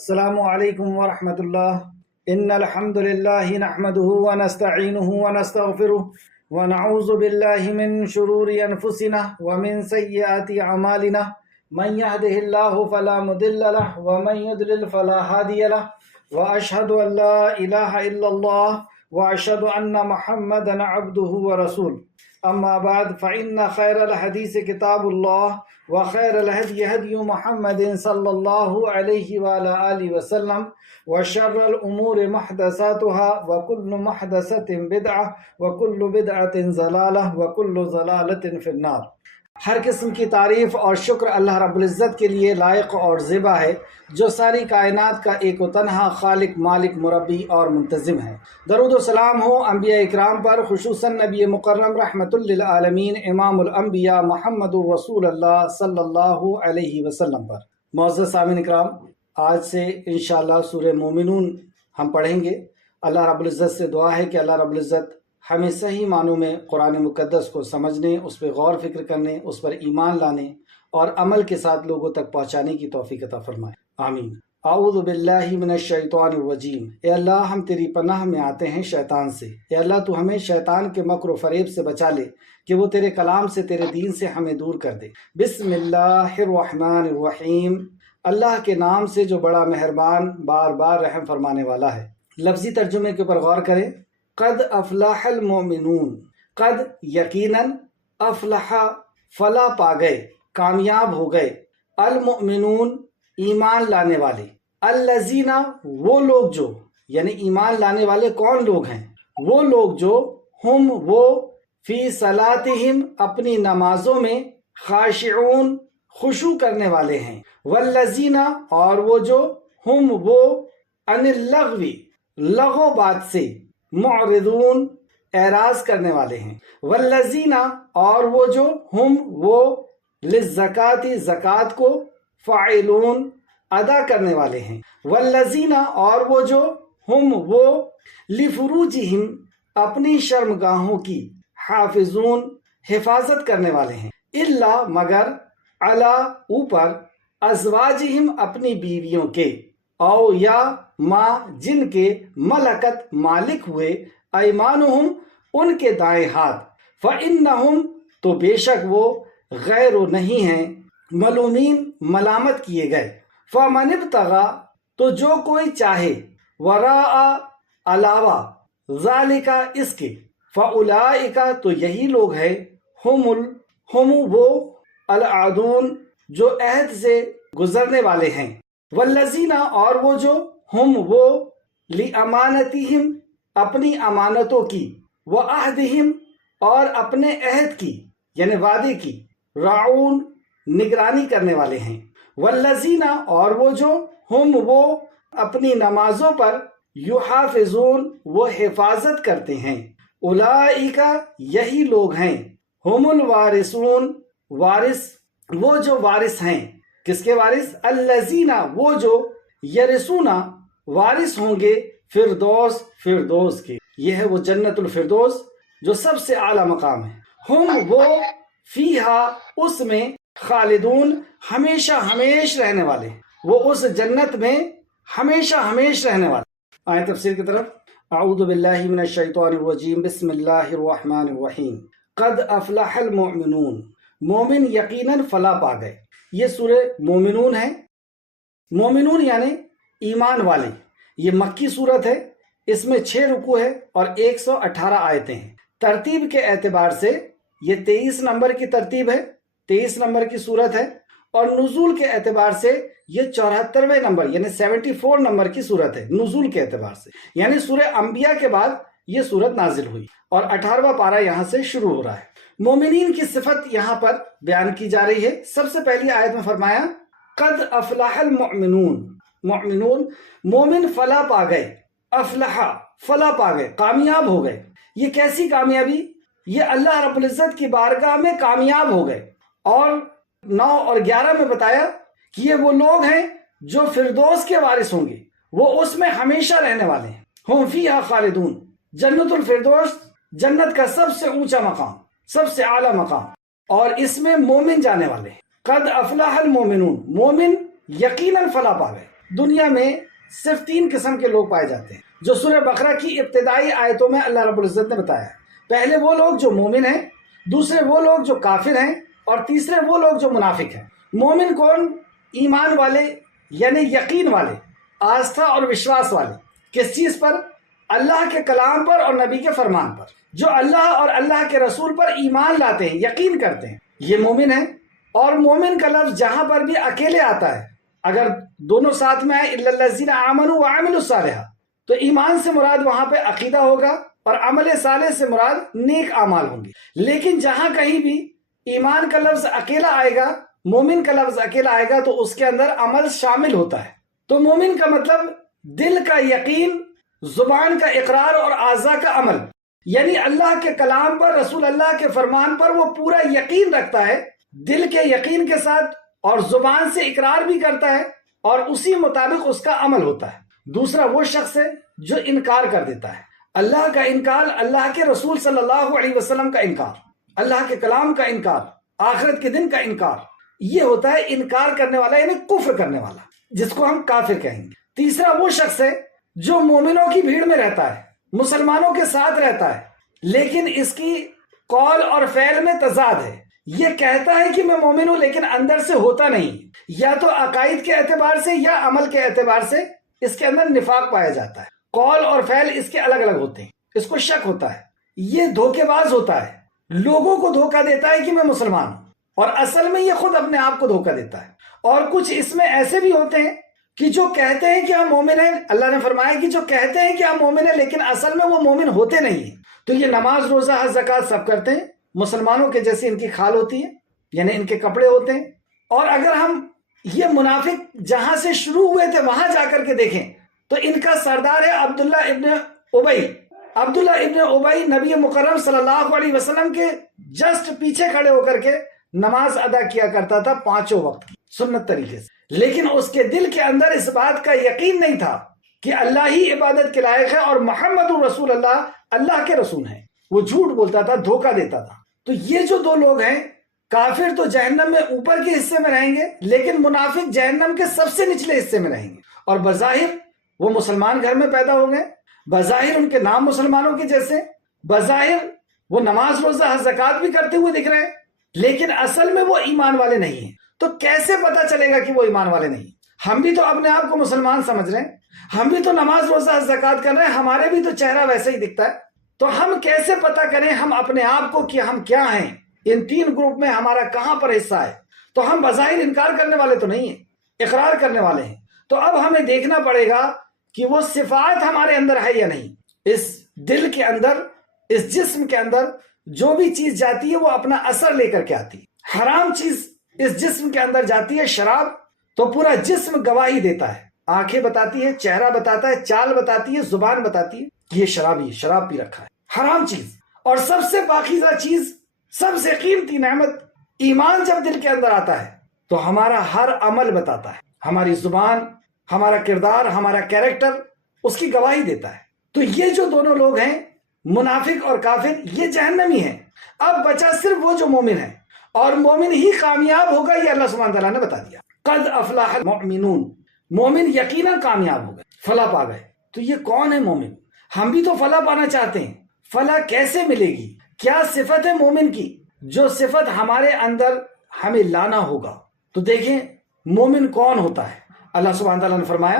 السلام علیکم ورحمۃ اللہ۔ ان الحمد للہ نحمده ونستعینه ونستغفره ونعوذ باللہ من شرور انفسنا ومن سیئات اعمالنا من يهده الله فلا مضل له ومن يضلل فلا هادي له واشهد ان لا اله الا الله واشهد ان محمدا عبده ورسوله اما بعد فان خير الحديث كتاب الله وخير الهدي هدي محمد صلى الله عليه وعلى آله وسلم وشر الأمور محدثاتها وكل محدثة بدعة وكل بدعة ضلالة وكل ضلالة في النار۔ ہر قسم کی تعریف اور شکر اللہ رب العزت کے لیے لائق اور زیبا ہے، جو ساری کائنات کا ایک و تنہا خالق، مالک، مربی اور منتظم ہے۔ درود و سلام ہو انبیاء اکرام پر، خصوصاً نبی مکرم رحمت للعالمین امام الانبیاء محمد الرسول اللہ صلی اللہ علیہ وسلم پر۔ معزز سامعین اکرام، آج سے انشاءاللہ سورہ مومنون ہم پڑھیں گے۔ اللہ رب العزت سے دعا ہے کہ اللہ رب العزت ہمیں صحیح معنوں میں قرآن مقدس کو سمجھنے، اس پہ غور فکر کرنے، اس پر ایمان لانے اور عمل کے ساتھ لوگوں تک پہنچانے کی توفیق عطا فرمائے، آمین۔ اعوذ باللہ من الشیطان الرجیم۔ اے اللہ، ہم تیری پناہ میں آتے ہیں شیطان سے۔ اے اللہ، تو ہمیں شیطان کے مکر و فریب سے بچا لے کہ وہ تیرے کلام سے، تیرے دین سے ہمیں دور کر دے۔ بسم اللہ الرحمن الرحیم۔ اللہ کے نام سے جو بڑا مہربان، بار بار رحم فرمانے والا ہے۔ لفظی ترجمے کے اوپر غور کریں۔ قد افلح المؤمنون، قد یقیناً، افلح فلاح پا گئے، کامیاب ہو گئے، المؤمنون ایمان لانے والے، الذین وہ لوگ جو، یعنی ایمان لانے والے کون لوگ ہیں؟ وہ لوگ جو ہم وہ فی صلاتہم اپنی نمازوں میں خاشعون خشوع کرنے والے ہیں، والذین اور وہ جو ہم وہ عن اللغو لغو بات سے معرضون اعراض کرنے والے ہیں، والذین اور وہ جو ہم وہ للزکاۃ زکوٰۃ کو فاعلون ادا کرنے والے ہیں، والذین اور وہ جو ہم وہ لفروجہم اپنی شرمگاہوں کی حافظون حفاظت کرنے والے ہیں، الا مگر علی اوپر ازواجہم اپنی بیویوں کے، او یا ما جن کے ملکت مالک ہوئے، ایمانہم ان کے دائیں ہاتھ، فإنہم تو بے شک وہ غیر نہیں ہیں ملومین ملامت کیے گئے، فمن ابتغى تو جو کوئی چاہے، وراء علاوہ، ذالک اس کے، فاولئک تو یہی لوگ ہیں، ہم وہ العادون جو عہد سے گزرنے والے ہیں، والذین اور وہ جو ہم وہ لامانتہم اپنی امانتوں کی، وعہدہم اور اپنے عہد کی یعنی وعدے کی، راعون نگرانی کرنے والے ہیں، والذین اور وہ جو ہم وہ اپنی نمازوں پر یحافظون وہ حفاظت کرتے ہیں، اولئک یہی لوگ ہیں، ہم الوارثون وارث وہ جو وارث ہیں، کس کے وارث؟ الذین وہ جو یرثون وارث ہوں گے، فردوس کے، یہ ہے وہ جنت الفردوس جو سب سے اعلیٰ مقام ہے، ہم وہ فیہا اس میں، خالدون ہمیشہ ہمیش رہنے والے، وہ اس جنت میں ہمیشہ ہمیش رہنے والے۔ آئیں تفسیر کی طرف۔ اعوذ باللہ من الشیطان الرجیم، بسم اللہ الرحمن الرحیم۔ قد افلح المؤمنون، مومن یقیناً فلاح پا گئے۔ یہ سورہ مومنون ہے۔ مومنون یعنی ایمان والے۔ یہ مکی صورت ہے، اس میں 6 رکوع ہے اور 118 آیتیں ہیں۔ ترتیب کے اعتبار سے یہ 23 نمبر کی ترتیب ہے، 23 نمبر کی صورت ہے، اور نزول کے اعتبار سے یہ 74ویں نمبر یعنی 74 نمبر کی صورت ہے نزول کے اعتبار سے، یعنی سورہ انبیاء کے بعد یہ صورت نازل ہوئی اور 18واں پارہ یہاں سے شروع ہو رہا ہے۔ مومنین کی صفت یہاں پر بیان کی جا رہی ہے۔ سب سے پہلی آیت میں فرمایا قد افلح المؤمنون، مؤمنون مومن فلاح پا گئے، افلح فلاح پا گئے، کامیاب ہو گئے۔ یہ کیسی کامیابی؟ یہ اللہ رب العزت کی بارگاہ میں کامیاب ہو گئے۔ اور 9 اور 11 میں بتایا کہ یہ وہ لوگ ہیں جو فردوس کے وارث ہوں گے، وہ اس میں ہمیشہ رہنے والے ہیں، ہم فیہا خالدون۔ جنت الفردوس جنت کا سب سے اونچا مقام، سب سے اعلیٰ مقام، اور اس میں مومن جانے والے ہیں۔ قد افلح المومنون، مومن یقیناً فلاح پا گئے۔ دنیا میں صرف 3 قسم کے لوگ پائے جاتے ہیں جو سورہ بقرہ کی ابتدائی آیتوں میں اللہ رب العزت نے بتایا ہے۔ پہلے وہ لوگ جو مومن ہیں، دوسرے وہ لوگ جو کافر ہیں، اور تیسرے وہ لوگ جو منافق ہیں۔ مومن کون؟ ایمان والے، یعنی یقین والے، آستھا اور وشواس والے۔ کس چیز پر؟ اللہ کے کلام پر اور نبی کے فرمان پر۔ جو اللہ اور اللہ کے رسول پر ایمان لاتے ہیں، یقین کرتے ہیں، یہ مومن ہیں۔ اور مومن کا لفظ جہاں پر بھی اکیلے آتا ہے، اگر دونوں ساتھ میں آئے الا الذین آمنوا وعملوا الصالحات، تو ایمان سے مراد وہاں پہ عقیدہ ہوگا اور عمل صالح سے مراد نیک اعمال ہوں گے۔ لیکن جہاں کہیں بھی ایمان کا لفظ اکیلا آئے گا، مومن کا لفظ اکیلا آئے گا، تو اس کے اندر عمل شامل ہوتا ہے۔ تو مومن کا مطلب دل کا یقین، زبان کا اقرار اور اعضاء کا عمل، یعنی اللہ کے کلام پر، رسول اللہ کے فرمان پر وہ پورا یقین رکھتا ہے دل کے یقین کے ساتھ، اور زبان سے اقرار بھی کرتا ہے اور اسی مطابق اس کا عمل ہوتا ہے۔ دوسرا وہ شخص ہے جو انکار کر دیتا ہے، اللہ کا انکار، اللہ کے رسول صلی اللہ علیہ وسلم کا انکار، اللہ کے کلام کا انکار، آخرت کے دن کا انکار، یہ ہوتا ہے انکار کرنے والا، یعنی کفر کرنے والا، جس کو ہم کافر کہیں گے۔ تیسرا وہ شخص ہے جو مومنوں کی بھیڑ میں رہتا ہے، مسلمانوں کے ساتھ رہتا ہے، لیکن اس کی قول اور فعل میں تضاد ہے۔ یہ کہتا ہے کہ میں مومن ہوں، لیکن اندر سے ہوتا نہیں، یا تو عقائد کے اعتبار سے یا عمل کے اعتبار سے اس کے اندر نفاق پایا جاتا ہے، قول اور فعل اس کے الگ الگ ہوتے ہیں، اس کو شک ہوتا ہے، یہ دھوکے باز ہوتا ہے، لوگوں کو دھوکہ دیتا ہے کہ میں مسلمان ہوں، اور اصل میں یہ خود اپنے آپ کو دھوکہ دیتا ہے۔ اور کچھ اس میں ایسے بھی ہوتے ہیں کہ جو کہتے ہیں کہ ہم مومن ہیں، اللہ نے فرمایا کہ جو کہتے ہیں کہ ہم مومن ہیں لیکن اصل میں وہ مومن ہوتے نہیں ہیں۔ تو یہ نماز، روزہ، حج، زکوٰۃ سب کرتے ہیں، مسلمانوں کے جیسی ان کی کھال ہوتی ہے، یعنی ان کے کپڑے ہوتے ہیں۔ اور اگر ہم یہ منافق جہاں سے شروع ہوئے تھے وہاں جا کر کے دیکھیں تو ان کا سردار ہے عبداللہ ابن ابی۔ عبداللہ ابن ابی نبی مکرم صلی اللہ علیہ وسلم کے جسٹ پیچھے کھڑے ہو کر کے نماز ادا کیا کرتا تھا 5 وقت کی سنت طریقے سے، لیکن اس کے دل کے اندر اس بات کا یقین نہیں تھا کہ اللہ ہی عبادت کے لائق ہے اور محمد رسول اللہ اللہ کے رسول ہیں۔ وہ جھوٹ بولتا تھا، دھوکہ دیتا تھا۔ تو یہ جو 2 لوگ ہیں، کافر تو جہنم میں اوپر کے حصے میں رہیں گے، لیکن منافق جہنم کے سب سے نچلے حصے میں رہیں گے۔ اور بظاہر وہ مسلمان گھر میں پیدا ہو گئے، بظاہر ان کے نام مسلمانوں کے جیسے، بظاہر وہ نماز، روزہ، حج، زکوٰۃ بھی کرتے ہوئے دکھ رہے ہیں، لیکن اصل میں وہ ایمان والے نہیں ہیں۔ تو کیسے پتا چلے گا کہ وہ ایمان والے نہیں؟ ہم بھی تو اپنے آپ کو مسلمان سمجھ رہے ہیں، ہم بھی تو نماز، روزہ، حج، زکوٰۃ کر رہے ہیں، ہمارے بھی تو چہرہ ویسے ہی دکھتا ہے۔ تو ہم کیسے پتا کریں ہم اپنے آپ کو کہ ہم کیا ہیں، ان 3 گروپ میں ہمارا کہاں پر حصہ ہے؟ تو ہم بظاہر انکار کرنے والے تو نہیں ہیں، اقرار کرنے والے ہیں۔ تو اب ہمیں دیکھنا پڑے گا کہ وہ صفات ہمارے اندر ہے یا نہیں۔ اس دل کے اندر، اس جسم کے اندر جو بھی چیز جاتی ہے وہ اپنا اثر لے کر کے آتی ہے۔ حرام چیز اس جسم کے اندر جاتی ہے، شراب، تو پورا جسم گواہی دیتا ہے، آنکھیں بتاتی ہے، چہرہ بتاتا ہے، چال بتاتی ہے، زبان بتاتی ہے کہ یہ شرابی، شراب پی رکھا ہے۔ حرام چیز، اور سب سے پاکیزہ چیز، سب سے قیمتی نعمت ایمان جب دل کے اندر آتا ہے تو ہمارا ہر عمل بتاتا ہے، ہماری زبان، ہمارا کردار، ہمارا کیریکٹر اس کی گواہی دیتا ہے۔ تو یہ جو دونوں لوگ ہیں، منافق اور کافر، یہ جہنمی ہیں۔ اب بچا صرف وہ جو مومن ہے، اور مومن ہی کامیاب ہوگا، یہ اللہ سبحانہ تعالیٰ نے بتا دیا۔ قد افلح المؤمنون، مومن یقیناً کامیاب ہو گئے، فلاح پا گئے۔ تو یہ کون ہے مومن؟ ہم بھی تو فلاح پانا چاہتے ہیں۔ فلاح کیسے ملے گی؟ کیا صفت ہے مومن کی جو صفت ہمارے اندر ہمیں لانا ہوگا؟ تو دیکھیں مومن کون ہوتا ہے۔ اللہ سبحانہ تعالیٰ نے فرمایا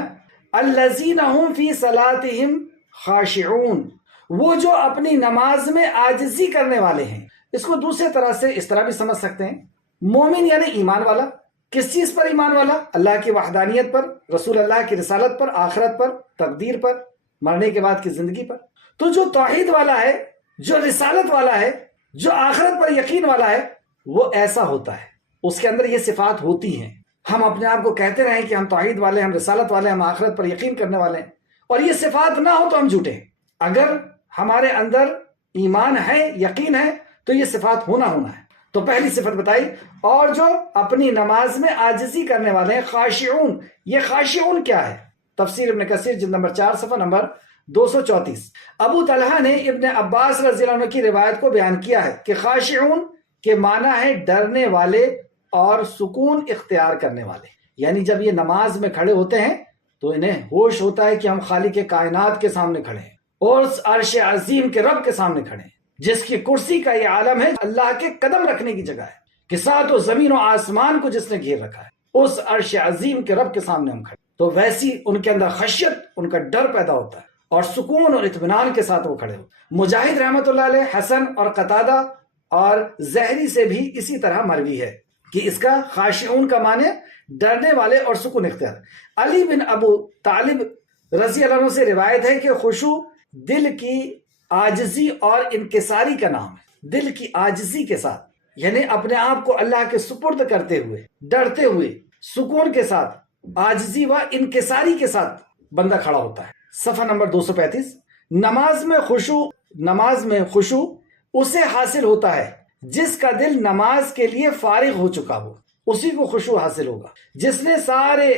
الذین هم فی صلاتہم خاشعون، وہ جو اپنی نماز میں عاجزی کرنے والے ہیں۔ اس کو دوسرے طرح سے اس طرح بھی سمجھ سکتے ہیں، مومن یعنی ایمان والا۔ کس چیز پر ایمان والا؟ اللہ کی وحدانیت پر، رسول اللہ کی رسالت پر، آخرت پر، تقدیر پر، مرنے کے بعد کی زندگی پر۔ تو جو توحید والا ہے، جو رسالت والا ہے، جو آخرت پر یقین والا ہے، وہ ایسا ہوتا ہے، اس کے اندر یہ صفات ہوتی ہیں۔ ہم اپنے آپ کو کہتے رہیں کہ ہم توحید والے ہیں، ہم رسالت والے ہیں، ہم آخرت پر یقین کرنے والے ہیں، اور یہ صفات نہ ہو تو ہم جھوٹے ہیں۔ اگر ہمارے اندر ایمان ہے، یقین ہے، تو یہ صفات ہونا ہے۔ تو پہلی صفت بتائی، اور جو اپنی نماز میں عاجزی کرنے والے ہیں، خاشعون۔ یہ خاشعون کیا ہے؟ تفسیر ابن کثیر جلد نمبر 4 صفحہ نمبر 234۔ ابو طلحہ نے ابن عباس رضی اللہ عنہ کی روایت کو بیان کیا ہے کہ خاشعون کے معنی ہے ڈرنے والے اور سکون اختیار کرنے والے، یعنی جب یہ نماز میں کھڑے ہوتے ہیں تو انہیں ہوش ہوتا ہے کہ ہم خالق کائنات کے سامنے کھڑے ہیں اور اس عرش عظیم کے رب کے سامنے کھڑے ہیں، جس کی کرسی کا یہ عالم ہے، اللہ کے قدم رکھنے کی جگہ ہے، کہ ساتوں زمین و آسمان کو جس نے گھیر رکھا ہے، اس عرش عظیم کے رب کے سامنے ہم کھڑے، تو ویسی ان کے اندر خشیت، ان کا ڈر پیدا ہوتا ہے اور سکون اور اطمینان کے ساتھ وہ کھڑے ہوتے۔ مجاہد رحمۃ اللہ علیہ، حسن اور قتادہ اور زہری سے بھی اسی طرح مروی ہے کہ اس کا خاشعون کا معنی ڈرنے والے اور سکون اختیار۔ علی بن ابو طالب رضی اللہ عنہ سے روایت ہے کہ خشوع دل کی عاجزی اور انکساری کا نام ہے۔ دل کی عاجزی کے ساتھ، یعنی اپنے آپ کو اللہ کے سپرد کرتے ہوئے، ڈرتے ہوئے، سکون کے ساتھ، عاجزی و انکساری کے ساتھ بندہ کھڑا ہوتا ہے۔ صفحہ نمبر 235۔ نماز میں خشوع اسے حاصل ہوتا ہے جس کا دل نماز کے لیے فارغ ہو چکا ہو، اسی کو خشوع حاصل ہوگا۔ جس نے سارے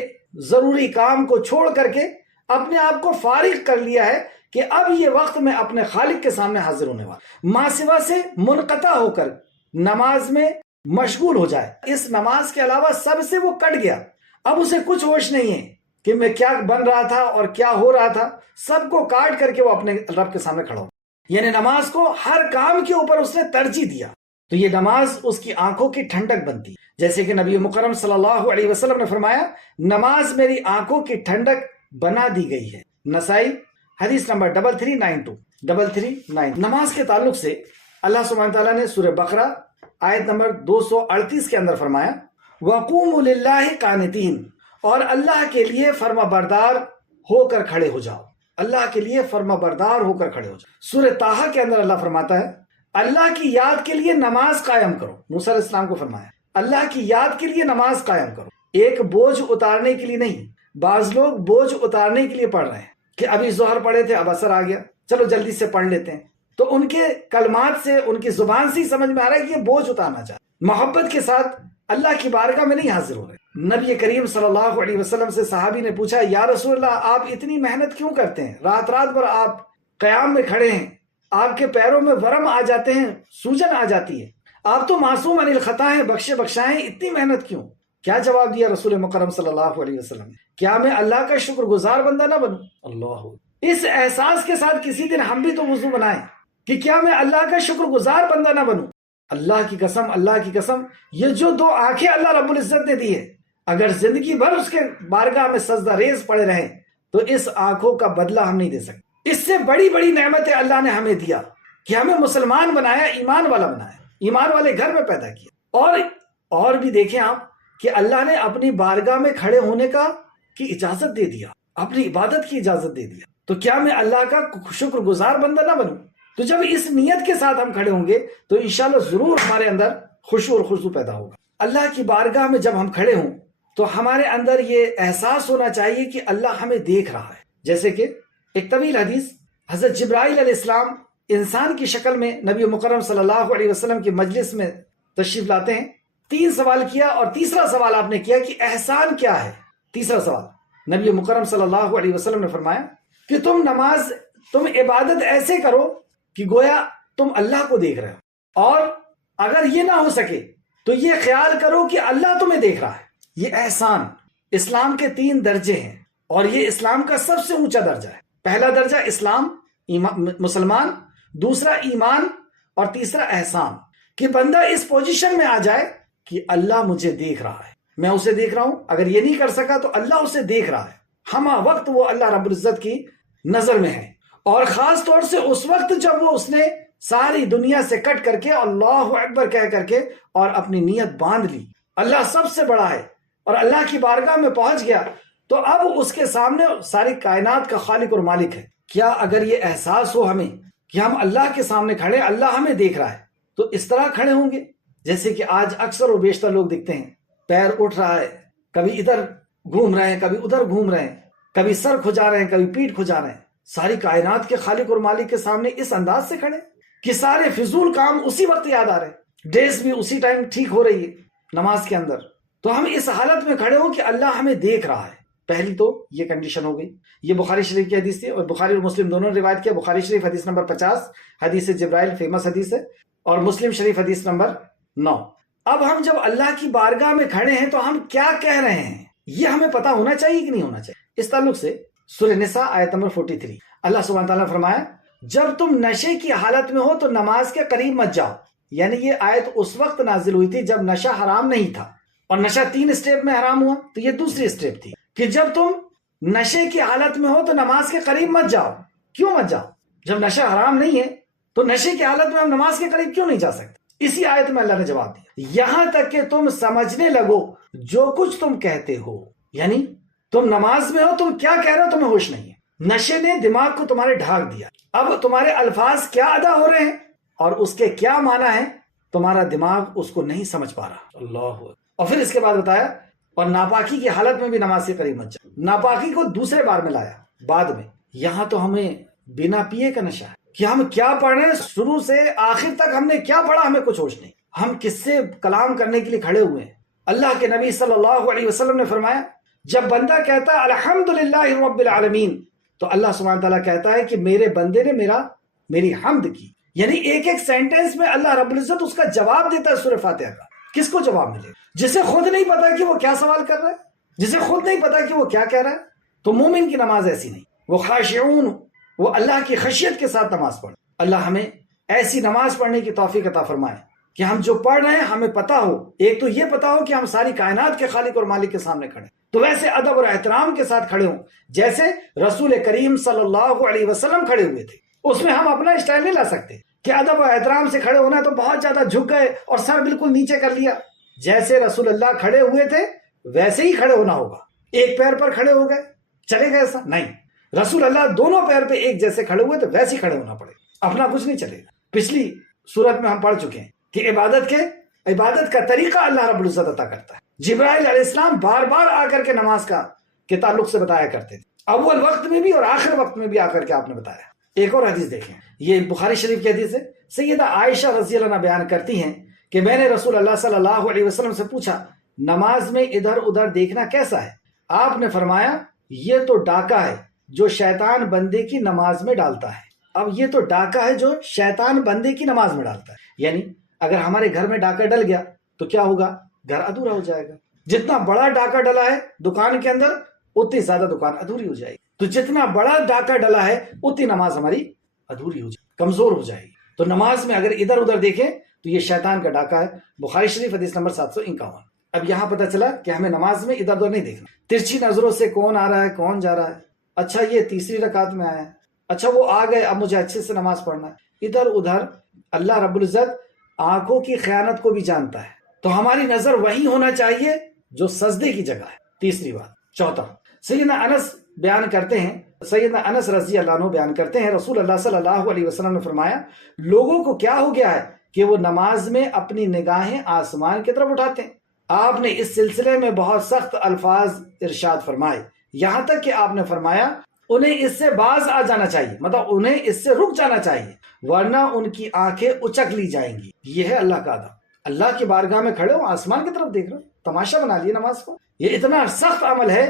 ضروری کام کو چھوڑ کر کے اپنے آپ کو فارغ کر لیا ہے کہ اب یہ وقت میں اپنے خالق کے سامنے حاضر ہونے والا، ماں سوا سے منقطع ہو کر نماز میں مشغول ہو جائے، اس نماز کے علاوہ سب سے وہ کٹ گیا، اب اسے کچھ ہوش نہیں ہے کہ میں کیا بن رہا تھا اور کیا ہو رہا تھا، سب کو کاٹ کر کے وہ اپنے رب کے سامنے کھڑا ہو، یعنی نماز کو ہر کام کے اوپر اس نے ترجیح دیا، تو یہ نماز اس کی آنکھوں کی ٹھنڈک بنتی ہے، جیسے کہ نبی مکرم صلی اللہ علیہ وسلم نے فرمایا، نماز میری آنکھوں کی ٹھنڈک بنا دی گئی ہے۔ نسائی حدیث نمبر 3392۔ نماز کے تعلق سے اللہ سبحانہ تعالیٰ نے سورہ بقرہ آیت نمبر 238 کے اندر فرمایا، وَقُومُوا لِلَّهِ قَانِتِينَ، اور اللہ کے لیے فرما بردار ہو کر کھڑے ہو جاؤ، اللہ کے لیے فرما بردار ہو کر کھڑے ہو جاؤ۔ سورہ طٰہٰ کے اندر اللہ فرماتا ہے، اللہ کی یاد کے لیے نماز قائم کرو۔ موسیٰ علیہ السلام کو فرمایا اللہ کی یاد کے لیے نماز قائم کرو، ایک بوجھ اتارنے کے لیے نہیں۔ بعض لوگ بوجھ اتارنے کے لیے پڑھ رہے ہیں کہ ابھی ظہر پڑھے تھے، اب عصر آ گیا، چلو جلدی سے پڑھ لیتے ہیں، تو ان کے کلمات سے، ان کی زبان سے ہی سمجھ میں آ رہا ہے کہ یہ بوجھ اتارنا چاہتے، محبت کے ساتھ اللہ کی بارگاہ میں نہیں حاضر ہو رہے۔ نبی کریم صلی اللہ علیہ وسلم سے صحابی نے پوچھا، یا رسول اللہ آپ اتنی محنت کیوں کرتے ہیں، رات رات بھر آپ قیام میں کھڑے ہیں، آپ کے پیروں میں ورم آ جاتے ہیں، سوجن آ جاتی ہے، آپ تو معصوم عن الخطا ہیں، بخشے بخشائیں، اتنی محنت کیوں؟ کیا جواب دیا رسول مکرم صلی اللہ علیہ وسلم نے؟ کیا میں اللہ کا شکر گزار بندہ نہ بنوں؟ اللہ، اس احساس کے ساتھ کسی دن ہم بھی تو وضو بنائیں کہ کیا میں اللہ کا شکر گزار بندہ نہ بنوں؟ اللہ کی قسم، اللہ کی قسم، یہ جو دو آنکھیں اللہ رب العزت نے دی ہے، اگر زندگی بھر اس کے بارگاہ میں سجدہ ریز پڑے رہیں تو اس آنکھوں کا بدلہ ہم نہیں دے سکتے۔ اس سے بڑی بڑی نعمتیں اللہ نے ہمیں دیا کہ ہمیں مسلمان بنایا، ایمان والا بنایا، ایمان والے گھر میں پیدا کیا، اور بھی دیکھیں آپ کہ اللہ نے اپنی بارگاہ میں کھڑے ہونے کی اجازت دے دیا، اپنی عبادت کی اجازت دے دیا، تو کیا میں اللہ کا شکر گزار بندہ نہ بنوں؟ تو جب اس نیت کے ساتھ ہم کھڑے ہوں گے تو انشاءاللہ ضرور ہمارے اندر خشوع اور خضوع پیدا ہوگا۔ اللہ کی بارگاہ میں جب ہم کھڑے ہوں تو ہمارے اندر یہ احساس ہونا چاہیے کہ اللہ ہمیں دیکھ رہا ہے، جیسے کہ ایک طویل حدیث، حضرت جبرائیل علیہ السلام انسان کی شکل میں نبی مکرم صلی اللہ علیہ وسلم کی مجلس میں تشریف لاتے ہیں، 3 سوال کیا، اور تیسرا سوال آپ نے کیا کہ احسان کیا ہے؟ تیسرا سوال نبی مکرم صلی اللہ علیہ وسلم نے فرمایا کہ تم عبادت ایسے کرو کہ گویا تم اللہ کو دیکھ رہے ہو، اور اگر یہ نہ ہو سکے تو یہ خیال کرو کہ اللہ تمہیں دیکھ رہا ہے۔ یہ احسان اسلام کے 3 درجے ہیں، اور یہ اسلام کا سب سے اونچا درجہ ہے۔ پہلا درجہ اسلام، مسلمان، دوسرا ایمان، اور تیسرا احسان، کہ بندہ اس پوزیشن میں آ جائے کہ اللہ مجھے دیکھ رہا ہے، میں اسے دیکھ رہا ہوں، اگر یہ نہیں کر سکا تو اللہ اسے دیکھ رہا ہے، ہمہ وقت وہ اللہ رب العزت کی نظر میں ہے، اور خاص طور سے اس وقت جب وہ اس نے ساری دنیا سے کٹ کر کے اللہ اکبر کہہ کر کے اور اپنی نیت باندھ لی، اللہ سب سے بڑا ہے، اور اللہ کی بارگاہ میں پہنچ گیا، تو اب اس کے سامنے ساری کائنات کا خالق اور مالک ہے۔ کیا اگر یہ احساس ہو ہمیں کہ ہم اللہ کے سامنے کھڑے، اللہ ہمیں دیکھ رہا ہے، تو اس طرح کھڑے ہوں گے جیسے کہ آج اکثر و بیشتر لوگ دکھتے ہیں، پیر اٹھ رہا ہے، کبھی ادھر گھوم رہے ہیں، کبھی ادھر گھوم رہے ہیں، کبھی سر کھجا رہے ہیں، کبھی پیٹھ کھجا رہے ہیں، ساری کائنات کے خالق اور مالک کے سامنے اس انداز سے کھڑے کہ سارے فضول کام اسی وقت یاد آ رہے ہیں، ڈریس بھی اسی ٹائم ٹھیک ہو رہی ہے نماز کے اندر، تو ہم اس حالت میں کھڑے ہوں کہ اللہ ہمیں دیکھ رہا ہے۔ پہلی تو یہ کنڈیشن ہو گئی، یہ بخاری شریف کی حدیث تھی، اور بخاری اور مسلم دونوں نے روایت کیا۔ بخاری شریف حدیث نمبر 50، حدیث جبرائیل فیمس حدیث ہے، اور مسلم شریف حدیث نمبر 9۔ اب ہم جب اللہ کی بارگاہ میں کھڑے ہیں تو ہم کیا کہہ رہے ہیں یہ ہمیں پتا ہونا چاہیے کہ نہیں ہونا چاہیے؟ اس تعلق سے سورہ نساء آیت نمبر 43 اللہ سبحانہ تعالیٰ نے فرمایا جب تم نشے کی حالت میں ہو تو نماز کے قریب مت جاؤ. یعنی یہ آیت اس وقت نازل ہوئی تھی جب نشہ حرام نہیں تھا، اور نشہ 3 اسٹیپ میں حرام ہوا، تو یہ دوسری اسٹیپ تھی کہ جب تم نشے کی حالت میں ہو تو نماز کے قریب مت جاؤ. کیوں مت جاؤ؟ جب نشہ حرام نہیں ہے تو نشے کی حالت میں ہم نماز کے قریب کیوں نہیں جا سکتے؟ اسی آیت میں اللہ نے جواب دیا یہاں تک کہ تم سمجھنے لگو جو کچھ تم کہتے ہو. یعنی تم نماز میں ہو، تم کیا کہہ رہے ہو تمہیں ہوش نہیں ہے، نشے نے دماغ کو تمہارے ڈھانک دیا. اب تمہارے الفاظ کیا ادا ہو رہے ہیں اور اس کے کیا معنی ہے تمہارا دماغ اس کو نہیں سمجھ پا رہا. اللہ. اور پھر اس کے بعد بتایا اور ناپاکی کی حالت میں بھی نماز کے قریب مت جاؤ. ناپاکی کو دوسرے بار میں لایا بعد میں. یہاں تو ہمیں بنا پیے کا نشہ ہے کہ ہم کیا پڑھ رہے ہیں، شروع سے آخر تک ہم نے کیا پڑھا ہمیں کچھ ہوش نہیں. ہم کس سے کلام کرنے کے لیے کھڑے ہوئے ہیں. اللہ کے نبی صلی اللہ علیہ وسلم نے فرمایا جب بندہ کہتا ہے الحمدللہ رب العالمین تو اللہ سبحانہ تعالیٰ کہتا ہے کہ میرے بندے نے میری حمد کی. یعنی ایک ایک سینٹنس میں اللہ رب العزت اس کا جواب دیتا ہے سورہ فاتحہ کا. کس کو جواب ملے؟ جسے خود نہیں پتا کہ وہ کیا سوال کر رہا ہے، جسے خود نہیں پتا کہ وہ کیا کہہ رہا ہے. تو مومن کی نماز ایسی نہیں، وہ خاشعون، وہ اللہ کی خشیت کے ساتھ نماز پڑھے. اللہ ہمیں ایسی نماز پڑھنے کی توفیق عطا فرمائے کہ ہم جو پڑھ رہے ہیں ہمیں پتا ہو. ایک تو یہ پتا ہو کہ ہم ساری کائنات کے خالق اور مالک کے سامنے کھڑے، تو ویسے ادب اور احترام کے ساتھ کھڑے ہوں جیسے رسول کریم صلی اللہ علیہ وسلم کھڑے ہوئے تھے. اس میں ہم اپنا اسٹائل نہیں لا سکتے کہ ادب اور احترام سے کھڑے ہونا ہے تو بہت زیادہ جھک گئے اور سر بالکل نیچے کر لیا. جیسے رسول اللہ کھڑے ہوئے تھے ویسے ہی کھڑے ہونا ہوگا. ایک پیر پر کھڑے ہو گئے چلے گئے ایسا نہیں. رسول اللہ دونوں پیر پہ ایک جیسے کھڑے ہوئے تو ویسے ہی کھڑے ہونا پڑے، اپنا کچھ نہیں چلے گا. پچھلی صورت میں ہم پڑھ چکے ہیں کہ عبادت کا طریقہ اللہ رب العزت عطا کرتا ہے. جبرائیل علیہ السلام بار بار آ کر کے نماز کے تعلق سے بتایا کرتے تھے، اول وقت میں بھی اور آخر وقت میں بھی آ کر کے آپ نے بتایا. ایک اور حدیث دیکھیں، یہ بخاری شریف کی حدیث ہے. سیدہ عائشہ رضی اللہ عنہ بیان کرتی ہیں کہ میں نے رسول اللہ صلی اللہ علیہ وسلم سے پوچھا نماز میں ادھر ادھر دیکھنا کیسا ہے؟ آپ نے فرمایا یہ تو ڈاکہ ہے جو شیطان بندے کی نماز میں ڈالتا ہے. اب یہ تو ڈاکہ ہے جو شیطان بندے کی نماز میں ڈالتا ہے. یعنی اگر ہمارے گھر میں ڈاکہ ڈل گیا تو کیا ہوگا؟ گھر ادھورا ہو جائے گا. جتنا بڑا ڈاکہ ڈلا ہے دکان کے اندر اتنی زیادہ دکان ادھوری ہو جائے گی. تو جتنا بڑا ڈاکہ ڈلا ہے اتنی نماز ہماری ادھوری ہو جائے گی، کمزور ہو جائے گی. تو نماز میں اگر ادھر ادھر دیکھیں تو یہ شیطان کا ڈاکہ ہے. بخاری شریف حدیث نمبر 751. اب یہاں پتہ چلا کہ ہمیں نماز میں ادھر ادھر نہیں دیکھنا. ترچھی نظروں سے کون آ رہا ہے کون جا رہا ہے، اچھا یہ تیسری رکعت میں آیا ہے، اچھا وہ آ گئے اب مجھے اچھے سے نماز پڑھنا ہے. ادھر ادھر اللہ رب العزت آنکھوں کی خیانت کو بھی جانتا ہے. تو ہماری نظر وہی ہونا چاہیے جو سجدے کی جگہ ہے. تیسری بات. چوتھا، سیدنا انس رضی اللہ عنہ بیان کرتے ہیں رسول اللہ صلی اللہ علیہ وسلم نے فرمایا لوگوں کو کیا ہو گیا ہے کہ وہ نماز میں اپنی نگاہیں آسمان کی طرف اٹھاتے ہیں. آپ نے اس سلسلے میں بہت سخت الفاظ ارشاد فرمائے، یہاں تک کہ آپ نے فرمایا انہیں اس سے باز آ جانا چاہیے، مطلب انہیں اس سے رک جانا چاہیے ورنہ ان کی آنکھیں اچک لی جائیں گی. یہ ہے اللہ کا ادب. اللہ کی بارگاہ میں کھڑے ہو آسمان کی طرف دیکھ رہے ہو، تماشا بنا لیے نماز کو. یہ اتنا سخت عمل ہے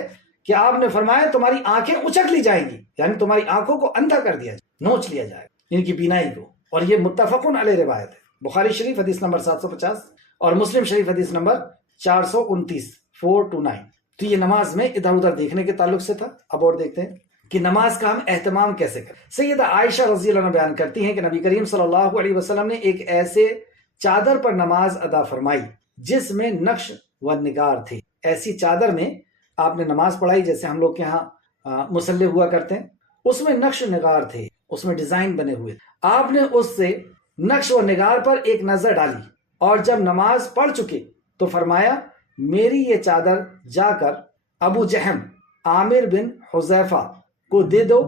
کہ آپ نے فرمایا تمہاری آنکھیں اچک لی جائیں گی، یعنی تمہاری آنکھوں کو اندھا کر دیا جائے، نوچ لیا جائے ان کی بینائی کو. اور یہ متفقن علیہ روایت ہے. بخاری شریف حدیث نمبر 750 اور مسلم شریف حدیث نمبر 429 429. تو یہ نماز میں ادھر ادھر دیکھنے کے تعلق سے تھا. اب اور دیکھتے ہیں کہ نماز کا ہم اہتمام کیسے کریں. سیدہ عائشہ رضی اللہ عنہ بیان کرتی ہیں کہ نبی کریم صلی اللہ علیہ وسلم نے ایک ایسے چادر پر نماز ادا فرمائی جس میں نقش و نگار تھے. ایسی چادر میں آپ نے نماز پڑھائی جیسے ہم لوگ کے ہاں مصلی ہوا کرتے ہیں، اس میں نقش و نگار تھے، اس میں ڈیزائن بنے ہوئے. آپ نے اس سے نقش و نگار پر ایک نظر ڈالی اور جب نماز پڑھ چکے تو فرمایا میری یہ چادر جا کر ابو جہم عامر بن حذیفہ کو دے دو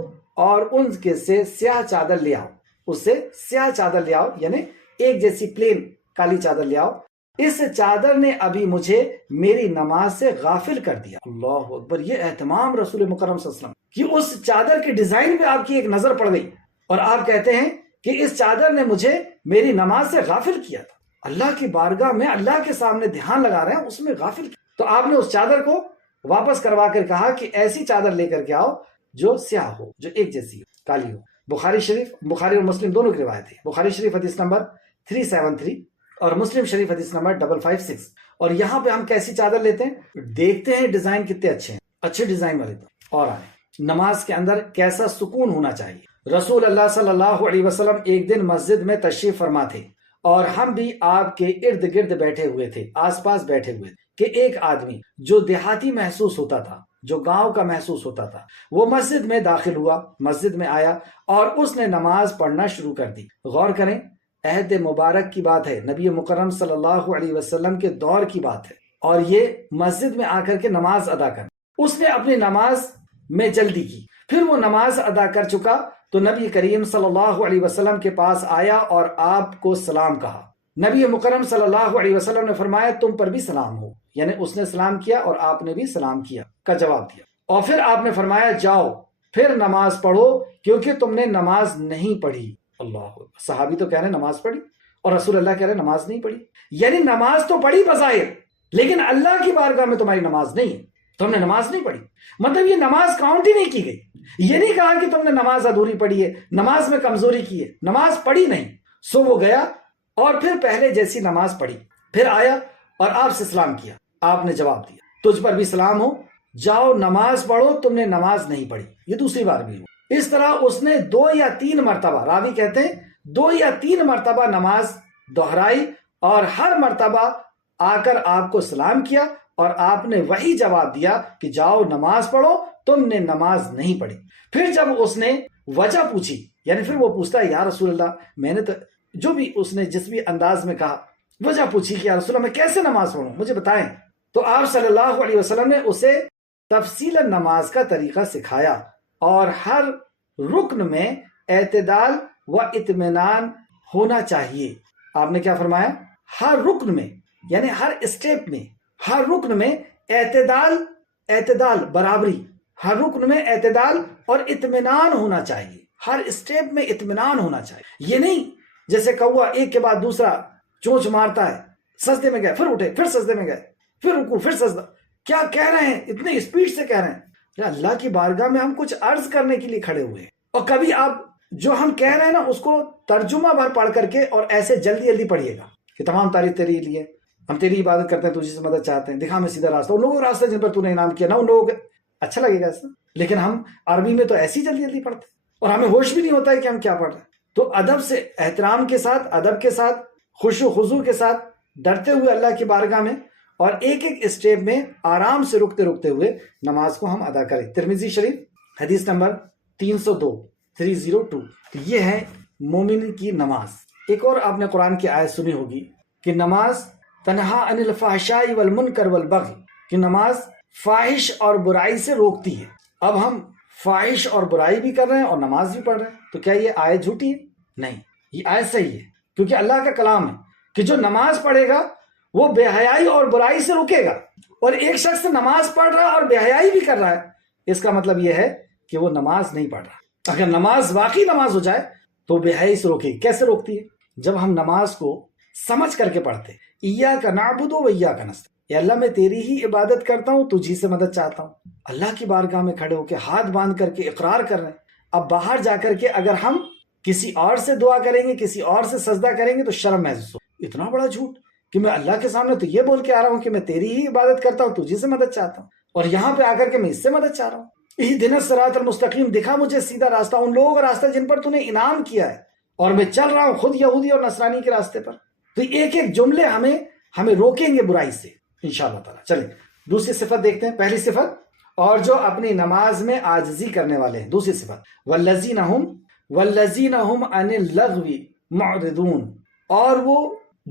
اور ان کے سے سیاہ چادر لے آؤ. اس سے سیاہ چادر لے آؤ یعنی ایک جیسی پلین کالی چادر لے آؤ. اس چادر نے ابھی مجھے میری نماز سے غافل کر دیا. اللہ اکبر. یہ اہتمام رسول مکرم صلی اللہ علیہ وسلم کہ اس چادر کے ڈیزائن پہ آپ کی ایک نظر پڑ گئی اور آپ کہتے ہیں کہ اس چادر نے مجھے میری نماز سے غافل کیا تھا. اللہ کی بارگاہ میں اللہ کے سامنے دھیان لگا رہے ہیں، اس میں غافل کیا. تو آپ نے اس چادر کو واپس کروا کر کہا کہ ایسی چادر لے کر کے آؤ جو سیاہ ہو، جو ایک جیسی ہو، کالی ہو. بخاری اور مسلم دونوں کی روایت ہے. بخاری شریف حدیث نمبر 373 اور مسلم شریف حدیث نمبر 556. اور یہاں پہ ہم کیسی چادر لیتے ہیں؟ دیکھتے ہیں ڈیزائن کتنے اچھے ہیں، اچھے ڈیزائن والے. اور آئیں نماز کے اندر کیسا سکون ہونا چاہیے۔ رسول اللہ صلی اللہ علیہ وسلم ایک دن مسجد میں تشریف فرما تھے اور ہم بھی آپ کے ارد گرد بیٹھے ہوئے تھے، آس پاس بیٹھے ہوئے تھے، کہ ایک آدمی جو دیہاتی محسوس ہوتا تھا، جو گاؤں کا محسوس ہوتا تھا، وہ مسجد میں داخل ہوا، مسجد میں آیا اور اس نے نماز پڑھنا شروع کر دی۔ غور کریں، عہد مبارک کی بات ہے، نبی مکرم صلی اللہ علیہ وسلم کے دور کی بات ہے، اور یہ مسجد میں آ کر کے نماز ادا کر، اس نے اپنی نماز میں جلدی کی۔ پھر وہ نماز ادا کر چکا تو نبی کریم صلی اللہ علیہ وسلم کے پاس آیا اور آپ کو سلام کہا۔ نبی مکرم صلی اللہ علیہ وسلم نے فرمایا تم پر بھی سلام ہو، یعنی اس نے سلام کیا اور آپ نے بھی سلام کیا کا جواب دیا، اور پھر آپ نے فرمایا جاؤ پھر نماز پڑھو کیونکہ تم نے نماز نہیں پڑھی۔ اللہ، صحابی تو کہہ رہے ہیں نماز پڑھی اور رسول اللہ کہہ رہے ہیں نماز نہیں پڑھی، یعنی نماز تو پڑھی بظاہر لیکن اللہ کی بارگاہ میں تمہاری نماز نہیں ہے، تم نے نماز نہیں پڑھی، مطلب یہ نماز کاؤنٹ ہی نہیں کی گئی۔ یہ نہیں کہا کہ تم نے نماز ادھوری پڑھی ہے، نماز میں کمزوری کی ہے، نماز پڑھی نہیں۔ سو وہ گیا اور پھر پہلے جیسی نماز پڑھی، پھر آیا اور آپ سے سلام کیا، آپ نے جواب دیا تجھ پر بھی سلام ہو، جاؤ نماز پڑھو تم نے نماز نہیں پڑھی، یہ دوسری بار بھی ہو۔ اس طرح اس نے 2 یا 3 مرتبہ، راوی کہتے ہیں 2 یا 3 مرتبہ نماز دہرائی اور ہر مرتبہ آ کر آپ کو سلام کیا اور آپ نے وہی جواب دیا کہ جاؤ نماز پڑھو تم نے نماز نہیں پڑھی۔ پھر جب اس نے وجہ پوچھی، یعنی پھر وہ پوچھتا ہے یا رسول اللہ میں نے تو جو بھی اس نے جس بھی انداز میں کہا، وجہ پوچھی کہ یا رسول اللہ میں کیسے نماز پڑھوں مجھے بتائیں، تو آپ صلی اللہ علیہ وسلم نے اسے تفصیل نماز کا طریقہ سکھایا اور ہر رکن میں اعتدال و اطمینان ہونا چاہیے۔ آپ نے کیا فرمایا؟ ہر رکن میں، یعنی ہر اسٹیپ میں، ہر رکن میں اعتدال برابری، ہر رکن میں اعتدال اور اطمینان ہونا چاہیے، ہر اسٹیپ میں اطمینان ہونا چاہیے۔ یہ نہیں جیسے کوا ایک کے بعد دوسرا چونچ مارتا ہے، سجدے میں گئے پھر اٹھے، پھر سجدے میں گئے، پھر رکوع، پھر سجدہ، کیا کہہ رہے ہیں اتنے اسپیڈ سے کہہ رہے ہیں۔ یا اللہ کی بارگاہ میں ہم کچھ عرض کرنے کے لیے کھڑے ہوئے ہیں، اور کبھی آپ جو ہم کہہ رہے ہیں نا اس کو ترجمہ بھر پڑھ کر کے اور ایسے جلدی جلدی پڑھیے گا کہ تمام تعریف تیری لیے، ہم تیری عبادت کرتے ہیں، تجھے سے مدد چاہتے ہیں، دکھا ہمیں سیدھا راستہ، ان لوگوں کا راستہ جن پر تو نے انعام کیا نا ان لوگوں کے، اچھا لگے گا ایسا، لیکن ہم عربی میں تو ایسی جلدی جلدی پڑھتے ہیں اور ہمیں ہوش بھی نہیں ہوتا ہے کہ ہم کیا پڑھ رہے ہیں۔ تو ادب سے، احترام کے ساتھ، ادب کے ساتھ، خشوع و خضوع کے ساتھ، ڈرتے ہوئے اللہ کی بارگاہ میں، اور ایک ایک اسٹیپ میں آرام سے رکتے رکتے ہوئے نماز کو ہم ادا کریں۔ ترمذی شریف حدیث نمبر 302 یہ ہے مومن کی نماز۔ ایک اور آپ نے قرآن کی آیت سنی ہوگی کہ نماز تنہا عن الفحشاء والمنکر والبغی، کہ نماز فاحش اور برائی سے روکتی ہے۔ اب ہم فاحش اور برائی بھی کر رہے ہیں اور نماز بھی پڑھ رہے ہیں، تو کیا یہ آیت جھوٹی ہے؟ نہیں، یہ آیت صحیح ہے، کیونکہ اللہ کا کلام ہے کہ جو نماز پڑھے گا وہ بے حیائی اور برائی سے رکے گا، اور ایک شخص نماز پڑھ رہا ہے اور بے حیائی بھی کر رہا ہے، اس کا مطلب یہ ہے کہ وہ نماز نہیں پڑھ رہا۔ اگر نماز واقعی نماز ہو جائے تو بے حیائی سے روکے گی۔ کیسے روکتی ہے؟ جب ہم نماز کو سمجھ کر کے پڑھتے، ایاک نعبد و ایاک نستعین، اے اللہ میں تیری ہی عبادت کرتا ہوں، تجھی سے مدد چاہتا ہوں۔ اللہ کی بارگاہ میں کھڑے ہو کے ہاتھ باندھ کر کے اقرار کر رہے ہیں۔ اب باہر جا کر کے اگر ہم کسی اور سے دعا کریں گے، کسی اور سے سجدہ کریں گے تو شرم محسوس ہو، اتنا بڑا جھوٹ کہ میں اللہ کے سامنے تو یہ بول کے آ رہا ہوں کہ میں تیری ہی عبادت کرتا ہوں، تجھی سے مدد چاہتا ہوں، اور یہاں پہ آ کر کے میں اس سے مدد چاہ رہا ہوں۔ اہدنا الصراط المستقیم، دکھا مجھے سیدھا راستہ، ان لوگوں کا راستہ جن پر تو نے انعام کیا ہے، اور میں چل رہا ہوں خود یہودی اور نصرانی کے راستے پر۔ تو ایک ایک جملے ہمیں روکیں گے برائی سے انشاءاللہ تعالی۔ چلیں دوسری صفت دیکھتے ہیں۔ پہلی صفت، اور جو اپنی نماز میں عاجزی کرنے والے ہیں۔ دوسری صفت، والذین هم عن اللغو معرضون، اور وہ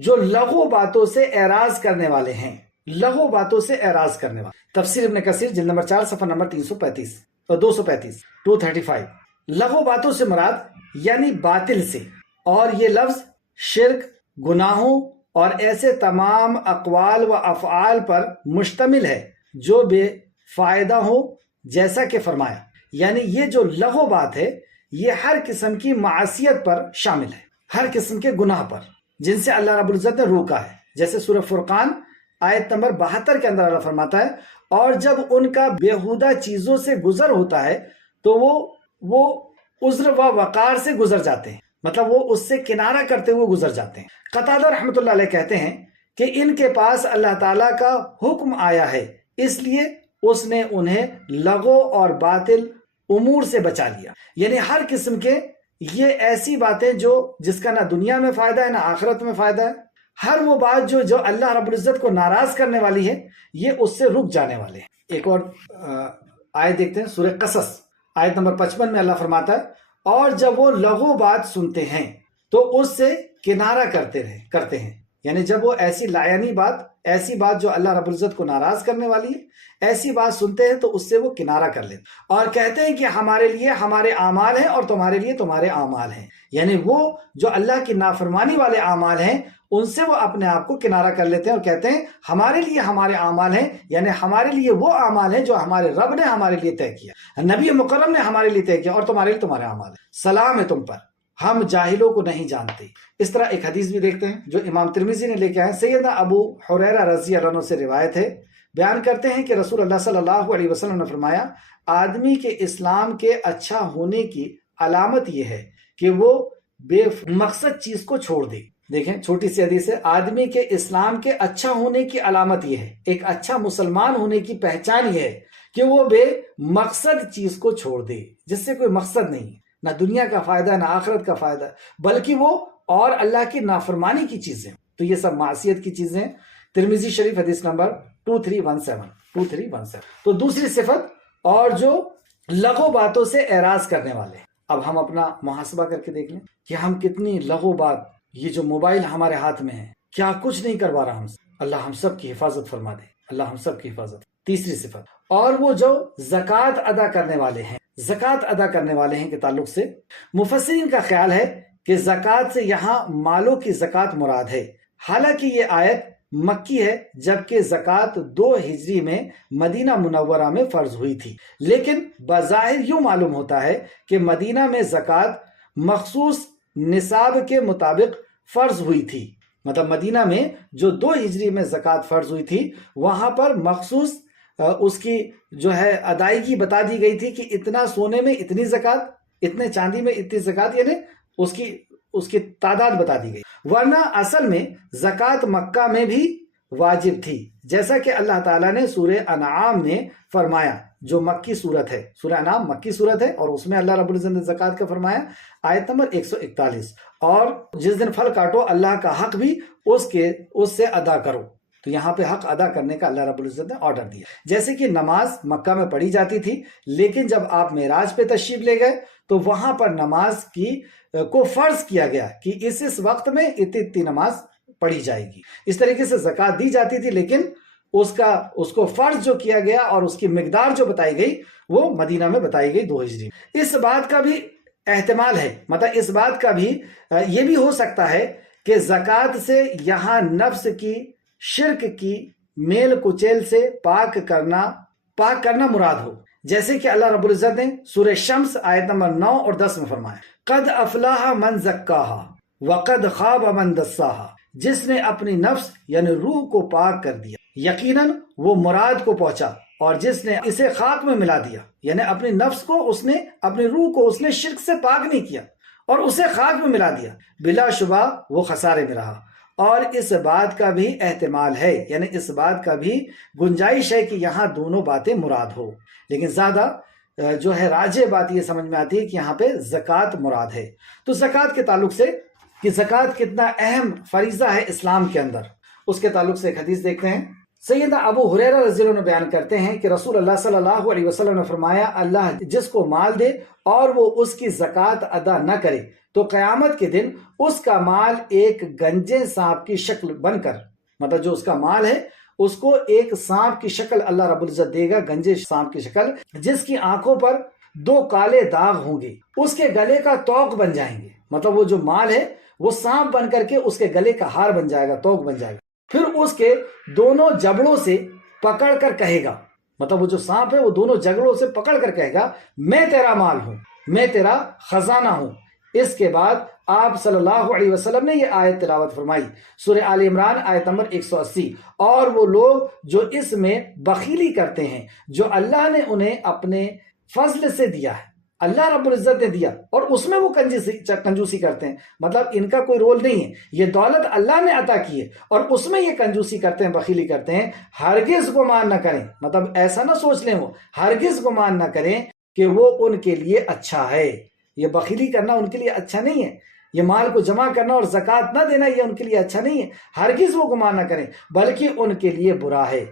جو لغو باتوں سے اعراض کرنے والے ہیں، لغو باتوں سے اعراض کرنے والے۔ تفسیر ابن کثیر جلد نمبر 4 صفحہ نمبر 335 اور 235 لغو باتوں سے مراد یعنی باطل سے، اور یہ لفظ شرک، گناہوں اور ایسے تمام اقوال و افعال پر مشتمل ہے جو بے فائدہ ہو، جیسا کہ فرمایا، یعنی یہ جو لغو بات ہے یہ ہر قسم کی معصیت پر شامل ہے، ہر قسم کے گناہ پر جن سے اللہ رب العزت نے روکا ہے۔ جیسے سورہ فرقان آیت نمبر 72 کے اندر اللہ فرماتا ہے، اور جب ان کا بیہودہ چیزوں سے گزر ہوتا ہے تو وہ عذر و وقار سے گزر جاتے ہیں، مطلب وہ اس سے کنارہ کرتے ہوئے گزر جاتے ہیں۔ قتادہ رحمۃ اللہ علیہ کہتے ہیں کہ ان کے پاس اللہ تعالیٰ کا حکم آیا ہے، اس لیے اس نے انہیں لغو اور باطل امور سے بچا لیا. یعنی ہر قسم کے یہ ایسی باتیں جس کا نہ دنیا میں فائدہ ہے نہ آخرت میں فائدہ ہے. ہر وہ بات جو اللہ رب العزت کو ناراض کرنے والی ہے یہ اس سے رک جانے والے ہیں. ایک اور آیت دیکھتے ہیں، سورہ قصص آیت نمبر 55 میں اللہ فرماتا ہے اور جب وہ لغو بات سنتے ہیں تو اس سے کنارہ کرتے ہیں. یعنی جب وہ ایسی لایانی بات، ایسی بات جو اللہ رب العزت کو ناراض کرنے والی ہے، ایسی بات سنتے ہیں تو اس سے وہ کنارہ کر لیتے اور کہتے ہیں کہ ہمارے لیے ہمارے اعمال ہیں اور تمہارے لیے تمہارے اعمال ہیں. یعنی وہ جو اللہ کی نافرمانی والے اعمال ہیں ان سے وہ اپنے آپ کو کنارہ کر لیتے ہیں اور کہتے ہیں ہمارے لیے ہمارے اعمال ہیں، یعنی ہمارے لیے وہ اعمال ہیں جو ہمارے رب نے ہمارے لیے طے کیا، نبی مکرم نے ہمارے لیے طے کیا، اور تمہارے لیے تمہارے اعمال ہیں. سلام ہے تم پر، ہم جاہلوں کو نہیں جانتے. اس طرح ایک حدیث بھی دیکھتے ہیں جو امام ترمذی نے لے کے آئے. سیدنا ابو ہریرہ رضی اللہ عنہ سے روایت ہے، بیان کرتے ہیں کہ رسول اللہ صلی اللہ علیہ وسلم نے فرمایا آدمی کے اسلام کے اچھا ہونے کی علامت یہ ہے کہ وہ بے مقصد چیز کو چھوڑ دے. دیکھیں چھوٹی سی حدیث ہے، آدمی کے اسلام کے اچھا ہونے کی علامت یہ ہے، ایک اچھا مسلمان ہونے کی پہچان یہ ہے کہ وہ بے مقصد چیز کو چھوڑ دے، جس سے کوئی مقصد نہیں ہے، نہ دنیا کا فائدہ نہ آخرت کا فائدہ، بلکہ وہ اور اللہ کی نافرمانی کی چیزیں، تو یہ سب معصیت کی چیزیں. ترمذی شریف حدیث نمبر 2317. تو دوسری صفت اور جو لغو باتوں سے اعراض کرنے والے. اب ہم اپنا محاسبہ کر کے دیکھ لیں کہ ہم کتنی لغو بات، یہ جو موبائل ہمارے ہاتھ میں ہے کیا کچھ نہیں کروا رہا ہم سے. اللہ ہم سب کی حفاظت فرما دے، اللہ ہم سب کی حفاظت. تیسری صفت اور وہ جو زکوٰۃ ادا کرنے والے ہیں، زکوٰۃ ادا کرنے والے ہیں کے تعلق سے مفسرین کا خیال ہے کہ زکوٰۃ سے یہاں مالوں کی زکوٰۃ مراد ہے. حالانکہ یہ آیت مکی ہے جبکہ زکوٰۃ 2 ہجری میں مدینہ منورہ میں فرض ہوئی تھی، لیکن بظاہر یوں معلوم ہوتا ہے کہ مدینہ میں زکوٰۃ مخصوص نصاب کے مطابق فرض ہوئی تھی. مطلب مدینہ میں جو 2 ہجری میں زکوٰۃ فرض ہوئی تھی وہاں پر مخصوص اس کی جو ہے ادائیگی بتا دی گئی تھی کہ اتنا سونے میں اتنی زکوٰۃ، اتنے چاندی میں اتنی زکوٰۃ، یعنی اس کی تعداد بتا دی گئی. ورنہ اصل میں زکوٰۃ مکہ میں بھی واجب تھی، جیسا کہ اللہ تعالیٰ نے سورہ انعام میں فرمایا، جو مکی صورت ہے. سورہ انعام مکی صورت ہے اور اس میں اللہ رب العزت نے زکوٰۃ کا فرمایا، آیت نمبر 141. اور جس دن پھل کاٹو اللہ کا حق بھی اس سے ادا کرو. تو یہاں پہ حق ادا کرنے کا اللہ رب العزت نے آرڈر دیا. جیسے کہ نماز مکہ میں پڑھی جاتی تھی، لیکن جب آپ معراج پہ تشریف لے گئے تو وہاں پر نماز کو فرض کیا گیا کہ اس وقت میں اتنی نماز پڑھی جائے گی. اس طریقے سے زکوٰۃ دی جاتی تھی، لیکن اس کو فرض جو کیا گیا اور اس کی مقدار جو بتائی گئی وہ مدینہ میں بتائی گئی 2 ہجری. اس بات کا بھی احتمال ہے، مطلب اس بات کا بھی یہ بھی ہو سکتا ہے کہ زکوٰۃ سے یہاں نفس کی، شرک کی میل کچیل سے پاک کرنا مراد ہو. جیسے کہ اللہ رب العزت نے سورہ شمس آیت نمبر 9 اور 10 میں فرمایا، قد افلاح من زکاہا وقد خاب من دساہا. جس نے اپنی نفس یعنی روح کو پاک کر دیا، یقیناً وہ مراد کو پہنچا، اور جس نے اسے خاک میں ملا دیا، یعنی اپنی نفس کو اپنی روح کو اس نے شرک سے پاک نہیں کیا اور اسے خاک میں ملا دیا، بلا شبہ وہ خسارے میں رہا. اور اس بات کا بھی احتمال ہے، یعنی اس بات کا بھی گنجائش ہے کہ یہاں دونوں باتیں مراد ہو، لیکن زیادہ جو ہے راجح بات یہ سمجھ میں آتی ہے کہ یہاں پہ زکوٰۃ مراد ہے. تو زکوٰۃ کے تعلق سے کہ زکوٰۃ کتنا اہم فریضہ ہے اسلام کے اندر، اس کے تعلق سے ایک حدیث دیکھتے ہیں. سیدنا ابو ہریرہ رضی اللہ عنہ بیان کرتے ہیں کہ رسول اللہ صلی اللہ علیہ وسلم نے فرمایا، اللہ جس کو مال دے اور وہ اس کی زکوٰۃ ادا نہ کرے تو قیامت کے دن اس کا مال ایک گنجے سانپ کی شکل بن کر، مطلب جو اس کا مال ہے اس کو ایک سانپ کی شکل اللہ رب العزت دے گا، گنجے سانپ کی شکل، جس کی آنکھوں پر 2 کالے داغ ہوں گے، اس کے گلے کا توق بن جائیں گے. مطلب وہ جو مال ہے وہ سانپ بن کر کے اس کے گلے کا ہار بن جائے گا، توق بن جائے گا. پھر اس کے دونوں جبڑوں سے پکڑ کر کہے گا، مطلب وہ جو سانپ ہے وہ دونوں جبڑوں سے پکڑ کر کہے گا، میں تیرا مال ہوں، میں تیرا خزانہ ہوں. اس کے بعد آپ صلی اللہ علیہ وسلم نے یہ آیت تلاوت فرمائی، سورہ آل عمران آیت نمبر 180. اور وہ لوگ جو اس میں بخیلی کرتے ہیں جو اللہ نے انہیں اپنے فضل سے دیا ہے، اللہ رب العزت نے دیا اور اس میں وہ کنجوسی کرتے ہیں، مطلب ان کا کوئی رول نہیں ہے، یہ دولت اللہ نے عطا کی ہے اور اس میں یہ کنجوسی کرتے ہیں، بخیلی کرتے ہیں، ہرگز گمان نہ کریں، مطلب ایسا نہ سوچ لیں، وہ ہرگز گمان نہ کریں کہ وہ ان کے لیے اچھا ہے۔ یہ بخیلی کرنا ان کے لیے اچھا نہیں ہے، یہ مال کو جمع کرنا اور زکوٰۃ نہ دینا یہ ان کے لیے اچھا نہیں ہے، ہرگز وہ گمان نہ کریں، بلکہ ان کے لیے برا ہے۔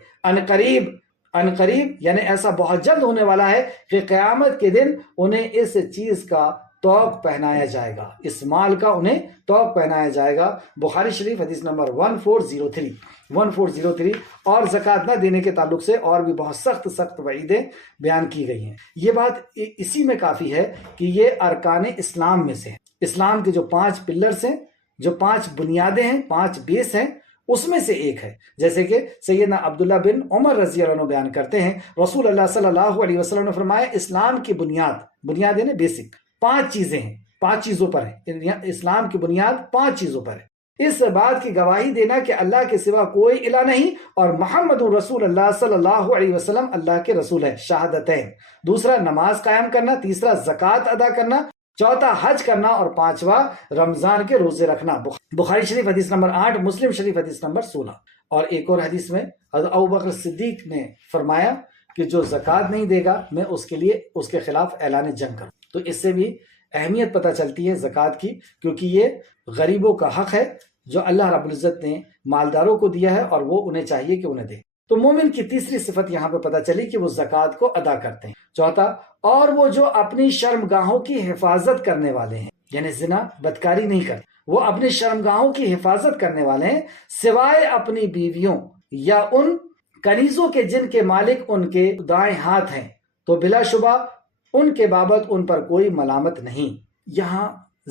ان قریب یعنی ایسا بہت جلد ہونے والا ہے کہ قیامت کے دن انہیں اس چیز کا توق پہنایا جائے گا، اس مال کا انہیں توق پہنایا جائے گا۔ بخاری شریف حدیث نمبر 1403 اور زکوٰۃ نہ دینے کے تعلق سے اور بھی بہت سخت وعیدیں بیان کی گئی ہیں۔ یہ بات اسی میں کافی ہے کہ یہ ارکان اسلام میں سے ہیں، اسلام کے جو 5 پلرز ہیں، جو 5 بنیادیں ہیں، 5 بیس ہیں، اس میں سے ایک ہے۔ جیسے کہ سیدنا عبداللہ بن عمر رضی اللہ عنہ بیان کرتے ہیں، رسول اللہ صلی اللہ علیہ وسلم نے فرمایا اسلام کی بنیاد یعنی بیسک 5 چیزیں ہیں، 5 چیزوں پر ہے، اسلام کی بنیاد 5 چیزوں پر ہے۔ اس بات کی گواہی دینا کہ اللہ کے سوا کوئی الہ نہیں اور محمد رسول اللہ صلی اللہ علیہ وسلم اللہ کے رسول ہے، شہادتین۔ دوسرا نماز قائم کرنا، تیسرا زکوٰۃ ادا کرنا، چوتھا حج کرنا اور 5واں رمضان کے روزے رکھنا۔ بخاری شریف حدیث نمبر 8، مسلم شریف حدیث نمبر 16۔ اور ایک اور حدیث میں حضرت ابوبکر صدیق نے فرمایا کہ جو زکوٰۃ نہیں دے گا میں اس کے خلاف اعلان جنگ کروں۔ تو اس سے بھی اہمیت پتہ چلتی ہے زکوٰۃ کی، کیونکہ یہ غریبوں کا حق ہے جو اللہ رب العزت نے مالداروں کو دیا ہے اور وہ انہیں چاہیے کہ انہیں دے۔ تو مومن کی تیسری صفت یہاں پہ پتہ چلی کہ وہ زکوٰۃ کو ادا کرتے ہیں۔ چوتھا، اور وہ جو اپنی شرمگاہوں کی حفاظت کرنے والے ہیں، یعنی زنا بدکاری نہیں کرتے، وہ اپنی شرمگاہوں کی حفاظت کرنے والے ہیں سوائے اپنی بیویوں یا ان کنیزوں کے جن کے مالک ان کے دائیں ہاتھ ہیں، تو بلا شبہ ان کے بابت ان پر کوئی ملامت نہیں۔ یہاں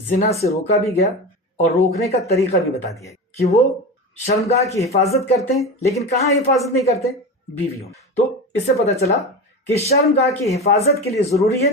زنا سے روکا بھی گیا اور روکنے کا طریقہ بھی بتا دیا کہ وہ شرمگاہ کی حفاظت کرتے ہیں، لیکن کہاں حفاظت نہیں کرتے؟ بیویوں۔ تو اس سے پتہ چلا کہ شرمگاہ کی حفاظت کے لیے ضروری ہے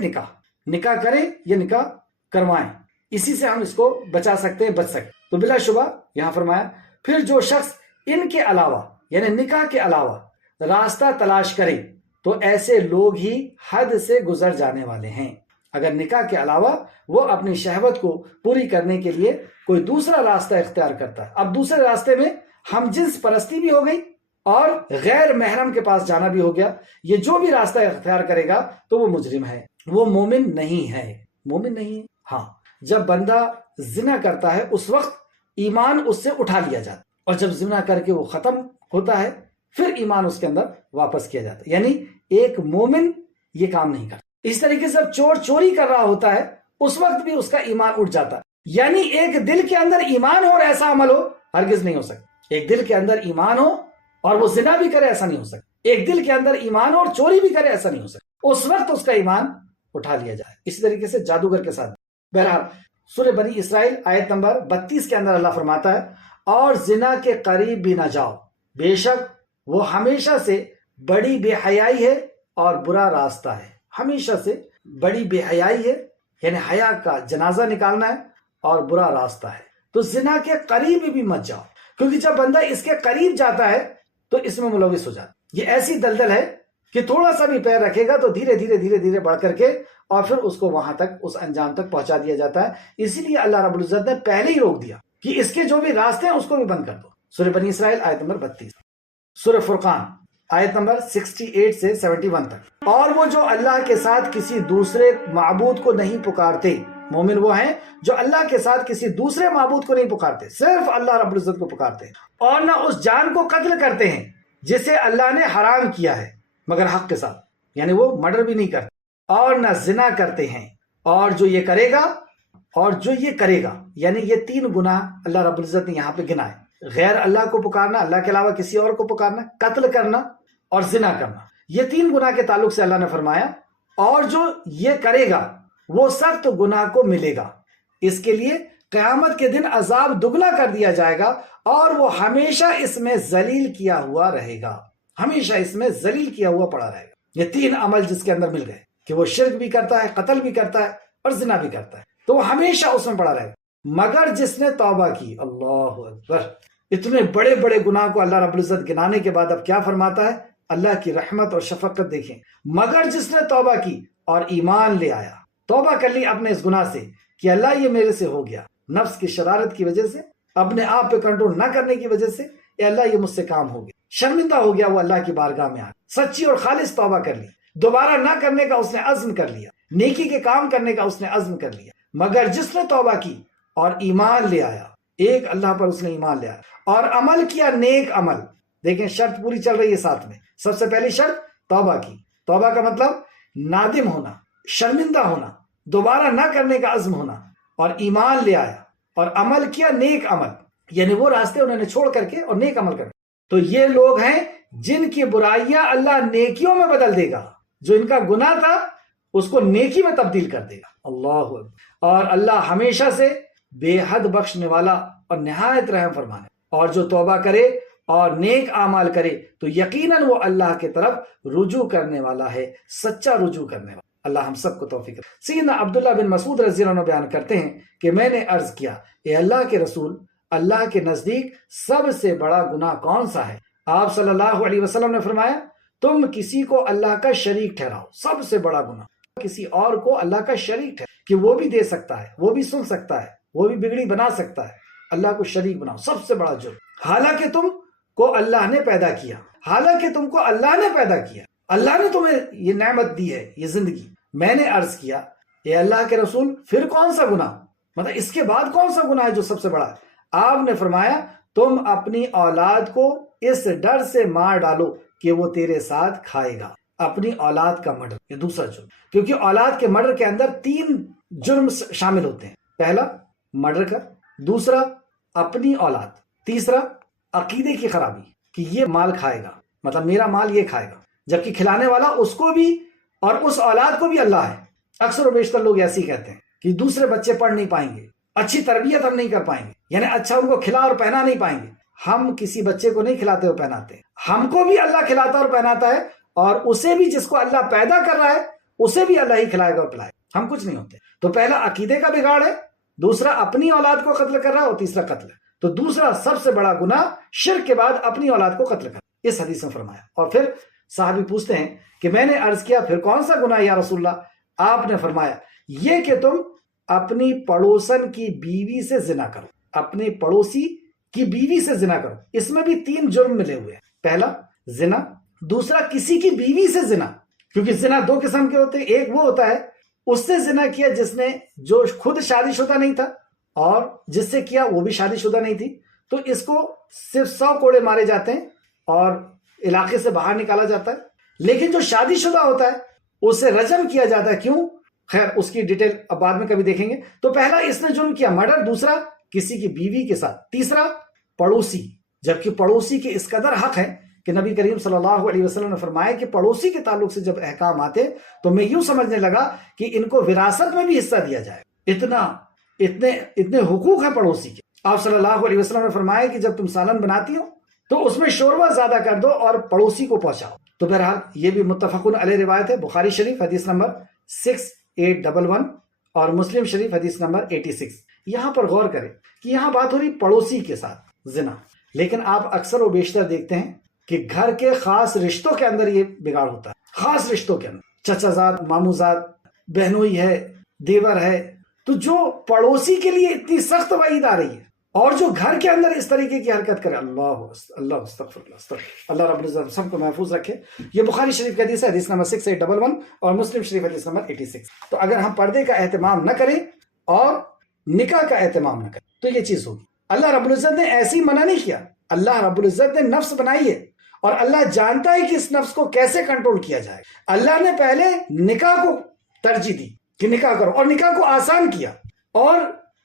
نکاح کریں یا نکاح کروائیں، اسی سے ہم اس کو بچا سکتے ہیں، بچ سکتے۔ تو بلا شبہ یہاں فرمایا پھر جو شخص ان کے علاوہ یعنی نکاح کے علاوہ راستہ تلاش کرے تو ایسے لوگ ہی حد سے گزر جانے والے ہیں۔ اگر نکاح کے علاوہ وہ اپنی شہوت کو پوری کرنے کے لیے کوئی دوسرا راستہ اختیار کرتا ہے، اب دوسرے راستے میں ہم جنس پرستی بھی ہو گئی اور غیر محرم کے پاس جانا بھی ہو گیا، یہ جو بھی راستہ اختیار کرے گا تو وہ مجرم ہے، وہ مومن نہیں ہے، مومن نہیں ہے۔ ہاں، جب بندہ زنا کرتا ہے اس وقت ایمان اس سے اٹھا لیا جاتا ہے، اور جب زنا کر کے وہ ختم ہوتا ہے پھر ایمان اس کے اندر واپس کیا جاتا ہے، یعنی ایک مومن یہ کام نہیں کرتا۔ اس طریقے سے چور چوری کر رہا ہوتا ہے اس وقت بھی اس کا ایمان اٹھ جاتا ہے، یعنی ایک دل کے اندر ایمان ہو اور ایسا عمل ہو ہرگز نہیں ہو سکتا۔ ایک دل کے اندر ایمان ہو اور وہ زنا بھی کرے ایسا نہیں ہو سکتا، ایک دل کے اندر ایمان ہو اور چوری بھی کرے ایسا نہیں ہو سکتا، اس وقت اس کا ایمان اٹھا لیا جائے۔ اسی طریقے سے جادوگر کے ساتھ۔ بہرحال سورہ بنی اسرائیل آیت نمبر 32 کے اندر اللہ فرماتا ہے اور زنا کے قریب بھی نہ جاؤ، بے شک وہ ہمیشہ سے بڑی بے حیائی ہے اور برا راستہ ہے۔ ہمیشہ سے بڑی بے حیائی ہے یعنی حیا کا جنازہ نکالنا ہے اور برا راستہ ہے۔ تو زنا کے قریب بھی مت جاؤ، کیونکہ جب بندہ اس کے قریب جاتا ہے تو اس میں ملوث ہو جاتا ہے۔ یہ ایسی دلدل ہے کہ تھوڑا سا بھی پیر رکھے گا تو دھیرے دھیرے بڑھ کر کے اور پھر اس کو وہاں تک اس انجام تک پہنچا دیا جاتا ہے۔ اسی لیے اللہ رب العزت نے پہلے ہی روک دیا کہ اس کے جو بھی راستے ہیں اس کو بھی بند کر دو۔ سورہ بنی اسرائیل آیت نمبر 32۔ سورہ فرقان آیت نمبر 68 سے 71 تک۔ اور وہ جو اللہ کے ساتھ کسی دوسرے معبود کو نہیں پکارتے، مومن وہ ہیں جو اللہ کے ساتھ کسی دوسرے معبود کو نہیں پکارتے، صرف اللہ رب العزت کو پکارتے ہیں، اور نہ اس جان کو قتل کرتے ہیں جسے اللہ نے حرام کیا ہے مگر حق کے ساتھ، یعنی وہ مرڈر بھی نہیں کرتے، اور نہ زنا کرتے ہیں، اور جو یہ کرے گا یعنی یہ 3 گناہ اللہ رب العزت نے یہاں پہ گنائے، غیر اللہ کو پکارنا، اللہ کے علاوہ کسی اور کو پکارنا، قتل کرنا اور زنا کرنا، یہ 3 گناہ کے تعلق سے اللہ نے فرمایا اور جو یہ کرے گا وہ سخت گناہ کو ملے گا، اس کے لیے قیامت کے دن عذاب دگنا کر دیا جائے گا اور وہ ہمیشہ اس میں ذلیل کیا ہوا رہے گا، ہمیشہ اس میں ذلیل کیا ہوا پڑا رہے گا۔ یہ 3 عمل جس کے اندر مل گئے کہ وہ شرک بھی کرتا ہے، قتل بھی کرتا ہے اور زنا بھی کرتا ہے، تو وہ ہمیشہ اس میں پڑا رہے گا، مگر جس نے توبہ کی۔ اللہ اکبر! اتنے بڑے بڑے گناہ کو اللہ رب العزت گنانے کے بعد اب کیا فرماتا ہے؟ اللہ کی رحمت اور شفقت دیکھیں، مگر جس نے توبہ کی اور ایمان لے آیا توبہ کر لی اپنے اس گناہ سے کہ اللہ یہ میرے سے ہو گیا، نفس کی شرارت کی وجہ سے، اپنے آپ پہ کنٹرول نہ کرنے کی وجہ سے، اے اللہ یہ مجھ سے کام ہو گیا، شرمندہ ہو گیا وہ اللہ کی بارگاہ میں آ، سچی اور خالص توبہ کر لی، دوبارہ نہ کرنے کا اس نے عزم کر لیا، نیکی کے کام کرنے کا اس نے عزم کر لیا۔ مگر جس نے توبہ کی اور ایمان لے آیا، ایک اللہ پر اس نے ایمان لے آیا اور عمل کیا نیک عمل، دیکھیں شرط پوری چل رہی ہے ساتھ میں۔ سب سے پہلی شرط توبہ کی، توبہ کا مطلب نادم ہونا، شرمندہ ہونا، دوبارہ نہ کرنے کا عزم ہونا، اور ایمان لے آیا اور عمل کیا نیک عمل، یعنی وہ راستے انہوں نے چھوڑ کر کے اور نیک عمل کر، تو یہ لوگ ہیں جن کی برائیاں اللہ نیکیوں میں بدل دے گا، جو ان کا گناہ تھا اس کو نیکی میں تبدیل کر دے گا۔ اللہ اکبر۔ اور اللہ ہمیشہ سے بے حد بخشنے والا اور نہایت رحم فرمانے، اور جو توبہ کرے اور نیک اعمال کرے تو یقیناً وہ اللہ کے طرف رجوع کرنے والا ہے، سچا رجوع کرنے والا۔ اللہ ہم سب کو توفیق دے۔ سیدنا عبداللہ بن مسعود رضی اللہ عنہ بیان کرتے ہیں کہ میں نے عرض کیا، اے اللہ کے رسول، اللہ کے نزدیک سب سے بڑا گناہ کون سا ہے؟ آپ صلی اللہ علیہ وسلم نے فرمایا، تم کسی کو اللہ کا شریک ٹھہراؤ۔ سب سے بڑا گناہ کسی اور کو اللہ کا شریک ٹھہراؤ، کہ وہ بھی دے سکتا ہے، وہ بھی سن سکتا ہے، وہ بھی بگڑی بنا سکتا ہے، اللہ کو شریک بناؤ، سب سے بڑا جرم۔ حالانکہ تم کو اللہ نے پیدا کیا، حالانکہ تم کو اللہ نے پیدا کیا، اللہ نے تمہیں یہ نعمت دی ہے، یہ زندگی۔ میں نے عرض کیا، اے اللہ کے رسول، پھر کون سا گناہ، مطلب اس کے بعد کون سا گناہ ہے جو سب سے بڑا ہے؟ آپ نے فرمایا، تم اپنی اولاد کو اس ڈر سے مار ڈالو کہ وہ تیرے ساتھ کھائے گا۔ اپنی اولاد کا مرڈر، یہ دوسرا جرم، کیونکہ اولاد کے مرڈر کے اندر 3 جرم شامل ہوتے ہیں۔ پہلا مرڈر کا، دوسرا اپنی اولاد، تیسرا عقیدے کی خرابی کہ یہ مال کھائے گا، مطلب میرا مال یہ کھائے گا، جبکہ کھلانے والا اس کو بھی اور اس اولاد کو بھی اللہ ہے۔ اکثر و بیشتر لوگ ایسے ہی کہتے ہیں کہ دوسرے بچے پڑھ نہیں پائیں گے، اچھی تربیت ہم نہیں کر پائیں گے، یعنی اچھا ان کو کھلا اور پہنا نہیں پائیں گے۔ ہم کسی بچے کو نہیں کھلاتے اور پہناتے، ہم کو بھی اللہ کھلاتا اور پہناتا ہے، اور اسے بھی جس کو اللہ پیدا کر رہا ہے اسے بھی اللہ ہی کھلائے گا اور پلائے گا، ہم کچھ نہیں ہوتے۔ تو پہلا عقیدے کا بگاڑ ہے، دوسرا اپنی اولاد کو قتل کر رہا ہے، اور تیسرا قتل ہے۔ تو دوسرا سب سے بڑا گناہ شرک کے بعد اپنی اولاد کو قتل کرنا، اس حدیث میں فرمایا۔ اور پھر صحابی پوچھتے ہیں کہ میں نے عرض کیا، پھر کون سا گناہ یا رسول اللہ؟ آپ نے فرمایا، یہ کہ تم اپنی پڑوسن کی بیوی سے زنا کرو، اپنے پڑوسی کی بیوی سے زنا کرو۔ اس میں بھی 3 جرم ملے ہوئے ہیں۔ پہلا زنا، دوسرا کسی کی بیوی سے زنا، کیونکہ زنا 2 قسم کے ہوتے ہیں، ایک وہ ہوتا ہے اس سے زنا کیا جس نے جو خود شادی شدہ نہیں تھا، اور جس سے کیا وہ بھی شادی شدہ نہیں تھی، تو اس کو صرف 100 کوڑے مارے جاتے ہیں اور علاقے سے باہر نکالا جاتا ہے۔ لیکن جو شادی شدہ ہوتا ہے اسے رجم کیا جاتا ہے، کیوں؟ خیر اس کی ڈیٹیل اب بعد میں کبھی دیکھیں گے۔ تو پہلا اس نے جرم کیا مرڈر، دوسرا کسی کی بیوی کے ساتھ، تیسرا پڑوسی، جبکہ پڑوسی کے اس قدر حق ہے کہ نبی کریم صلی اللہ علیہ وسلم نے فرمایا کہ پڑوسی کے تعلق سے جب احکام آتے تو میں یوں سمجھنے لگا کہ ان کو وراثت میں بھی حصہ دیا جائے، اتنے حقوق ہیں پڑوسی کے۔ آپ صلی اللہ علیہ وسلم نے فرمایا کہ جب تم سالن بناتی ہو تو اس میں شوربہ زیادہ کر دو اور پڑوسی کو پہنچاؤ۔ تو بہرحال یہ بھی متفقن علیہ روایت ہے، بخاری شریف حدیث نمبر 6811 اور مسلم شریف حدیث نمبر 86۔ یہاں پر غور کریں کہ یہاں بات ہو رہی پڑوسی کے ساتھ زنا، لیکن آپ اکثر و بیشتر دیکھتے ہیں کہ گھر کے خاص رشتوں کے اندر یہ بگاڑ ہوتا ہے، خاص رشتوں کے اندر، چچا زاد، مامو زاد، بہنوئی ہے، دیور ہے، تو جو پڑوسی کے لیے اتنی سخت وعید آ رہی ہے، اور جو گھر کے اندر اس طریقے کی حرکت کرے، اللہ استغفر اللہ رب العزت سب کو محفوظ رکھے۔ یہ بخاری شریف کی حدیث ہے، حدیث نمبر 6811 اور مسلم شریف حدیث نمبر 86۔ تو اگر ہم پردے کا اہتمام نہ کریں اور نکاح کا اہتمام نہ کریں تو یہ چیز ہوگی۔ اللہ رب العزت نے ایسی منع نہیں کیا، اللہ رب العزت نے نفس بنائی ہے اور اللہ جانتا ہے کہ اس نفس کو کیسے کنٹرول کیا جائے۔ اللہ نے پہلے نکاح کو ترجیح دی کہ نکاح کرو، اور نکاح کو آسان کیا، اور